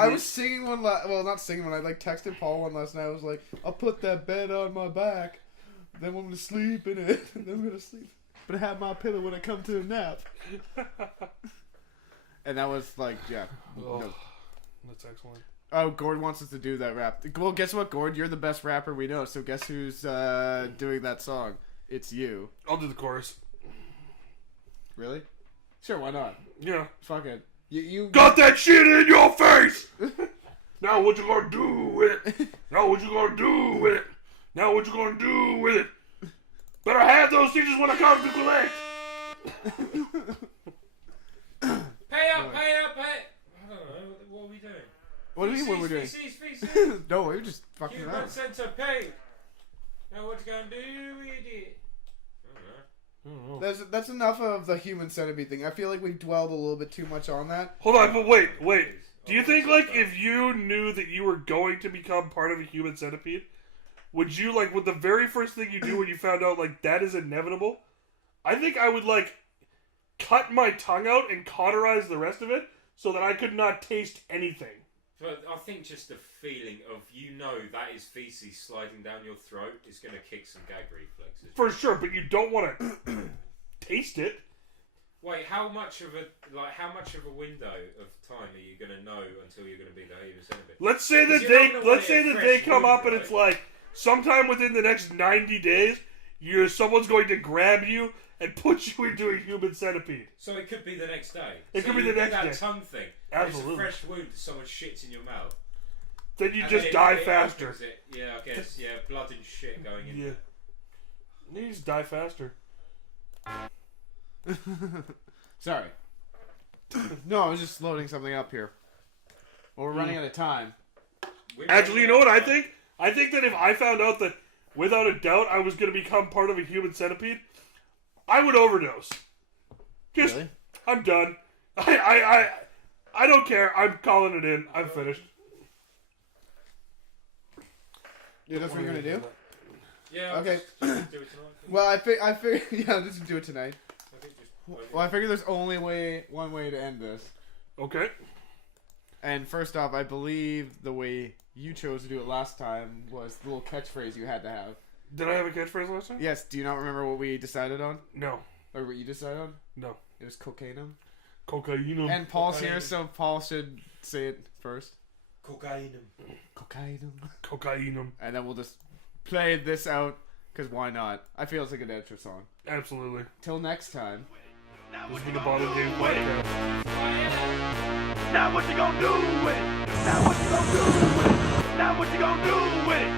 I was singing one not singing one. I texted Paul one last night. I was like, I'll put that bed on my back. Then I'm gonna sleep in it. Then I'm gonna sleep. but I have my pillow when I come to a nap. And that was like, yeah. Oh, no. That's excellent. Oh, Gord wants us to do that rap. Well, guess what, Gord? You're the best rapper we know, so guess who's doing that song? It's you. I'll do the chorus. Really? Sure, why not? Yeah. Fuck it. You got that shit in your face! Now what you gonna do with it? Now what you gonna do with it? Now what you gonna do with it? Better have those teachers when I come to collect! Pay up! I don't know, what are we doing? What do you mean what we're doing? Feces. No, we were just fucking Human around. centipede. Now what you gonna do with it? That's enough of the human centipede thing. I feel like we've dwelled a little bit too much on that. Hold on, but wait. Do you think, like, if you knew that you were going to become part of a human centipede, would you, like, would the very first thing you do when you found out, like, that is inevitable? I think I would, like, cut my tongue out and cauterize the rest of it so that I could not taste anything. But I think just the feeling of, that is feces sliding down your throat is going to kick some gag reflexes. For sure, but you don't want to taste it. Wait, how much of a window of time are you going to know until you're going to be the human centipede? Let's say that they come up and it's like sometime within the next 90 days, someone's going to grab you and put you into a human centipede. So it could be the next day. It could be the next day. That tongue thing. Absolutely. It's a fresh wound. Someone shits in your mouth. Then you just die faster. Yeah, I guess. Yeah, blood and shit going in. Yeah. You just die faster. Sorry. No, I was just loading something up here. Well, we're running out of time. Actually, you know what I think? I think that if I found out that, without a doubt, I was going to become part of a human centipede, I would overdose. Really? I'm done. I don't care. I'm calling it in. I'm finished. Yeah, that's what you're gonna do? Yeah. Okay. Just do it tonight. Well, I figure, yeah, just do it tonight. Well, I figure there's only one way to end this. Okay. And first off, I believe the way you chose to do it last time was the little catchphrase you had to have. Did I have a catchphrase last time? Yes. Do you not remember what we decided on? No. Or what you decided on? No. It was cocainum. Cocainum. And Paul's here, so Paul should say it first. Cocainum. Cocainum. Cocainum. And then we'll just play this out, because why not? I feel it's like an intro song. Absolutely. Till next time. This is the BottledGames podcast. Now what you gonna do with it? Now what you gonna do with it? Now what you gonna do with it?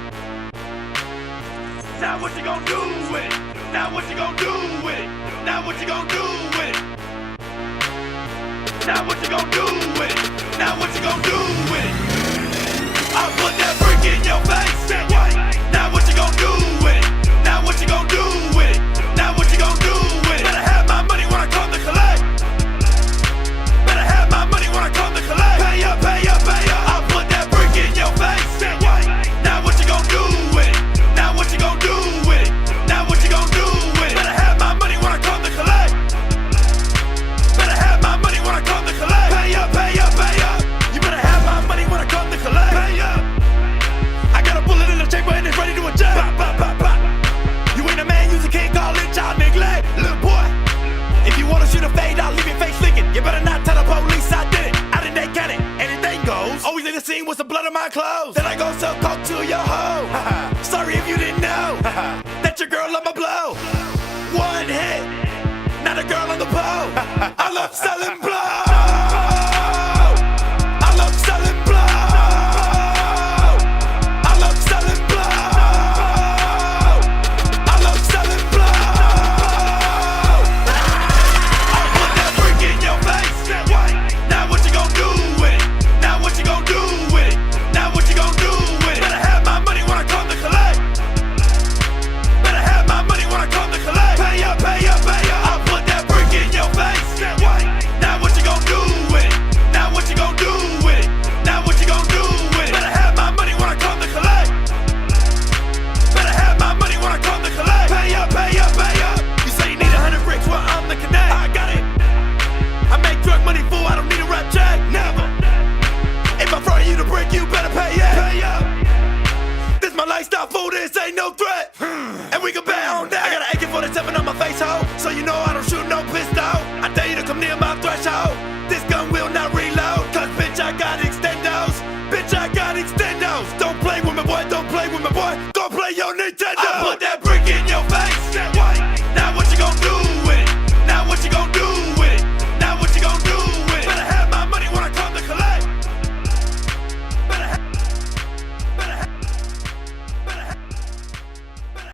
Now what you gonna do with it? Now what you gonna do with it? Now what you gonna do with it? Now what you gonna do with it? Now what you gonna do with it? I'll put that brick in your face. Now what you gonna do with it? Now what you gonna do with it? Now what you gonna do with it? Better have my money when I come to collect. Better have my money when I come to collect. Pay up, pay up, pay up. I'll put that brick in your face. Now what you gonna do with it? Now what you gonna do with it? Now what you gonna do with it? Better have my money when I come to collect. Better have my money when I come to collect. Pay up, pay up, pay up. You better have my money when I come to collect. Pay up. I got a bullet in the chamber and it's ready to eject. Pop, pop, pop, pop. You ain't a man, you can't call it child neglect. Little boy, if you wanna shoot a fade, I'll leave your face licking. You better not tell the police I did it. I didn't they get it. Anything goes. Always in the scene with the blood on my clothes. Then I go sell coke to your hoe. Sorry if you didn't know that your girl on my blow. One hit, not a girl on the pole. I love selling blow. I love selling blow. I love selling blow. I love selling blow. I'll put that brick in your face. Now what you gonna do with it? Now what you gonna do with it? Now what you gonna do with it? Better have my money when I come to collect. Better have my money when I come to collect. Pay up, pay up, pay up. I'll put that brick in your face. Now what ain't no threat. And we can bet on that. I got an AK-47 on my face, ho, so you know I don't shoot no pistol. I dare you to come near my threshold. This gun will not reload, cause bitch I got extendos. Bitch I got extendos. Don't play with my boy, don't play with my boy. Go play your Nintendo. I put that brick in your face.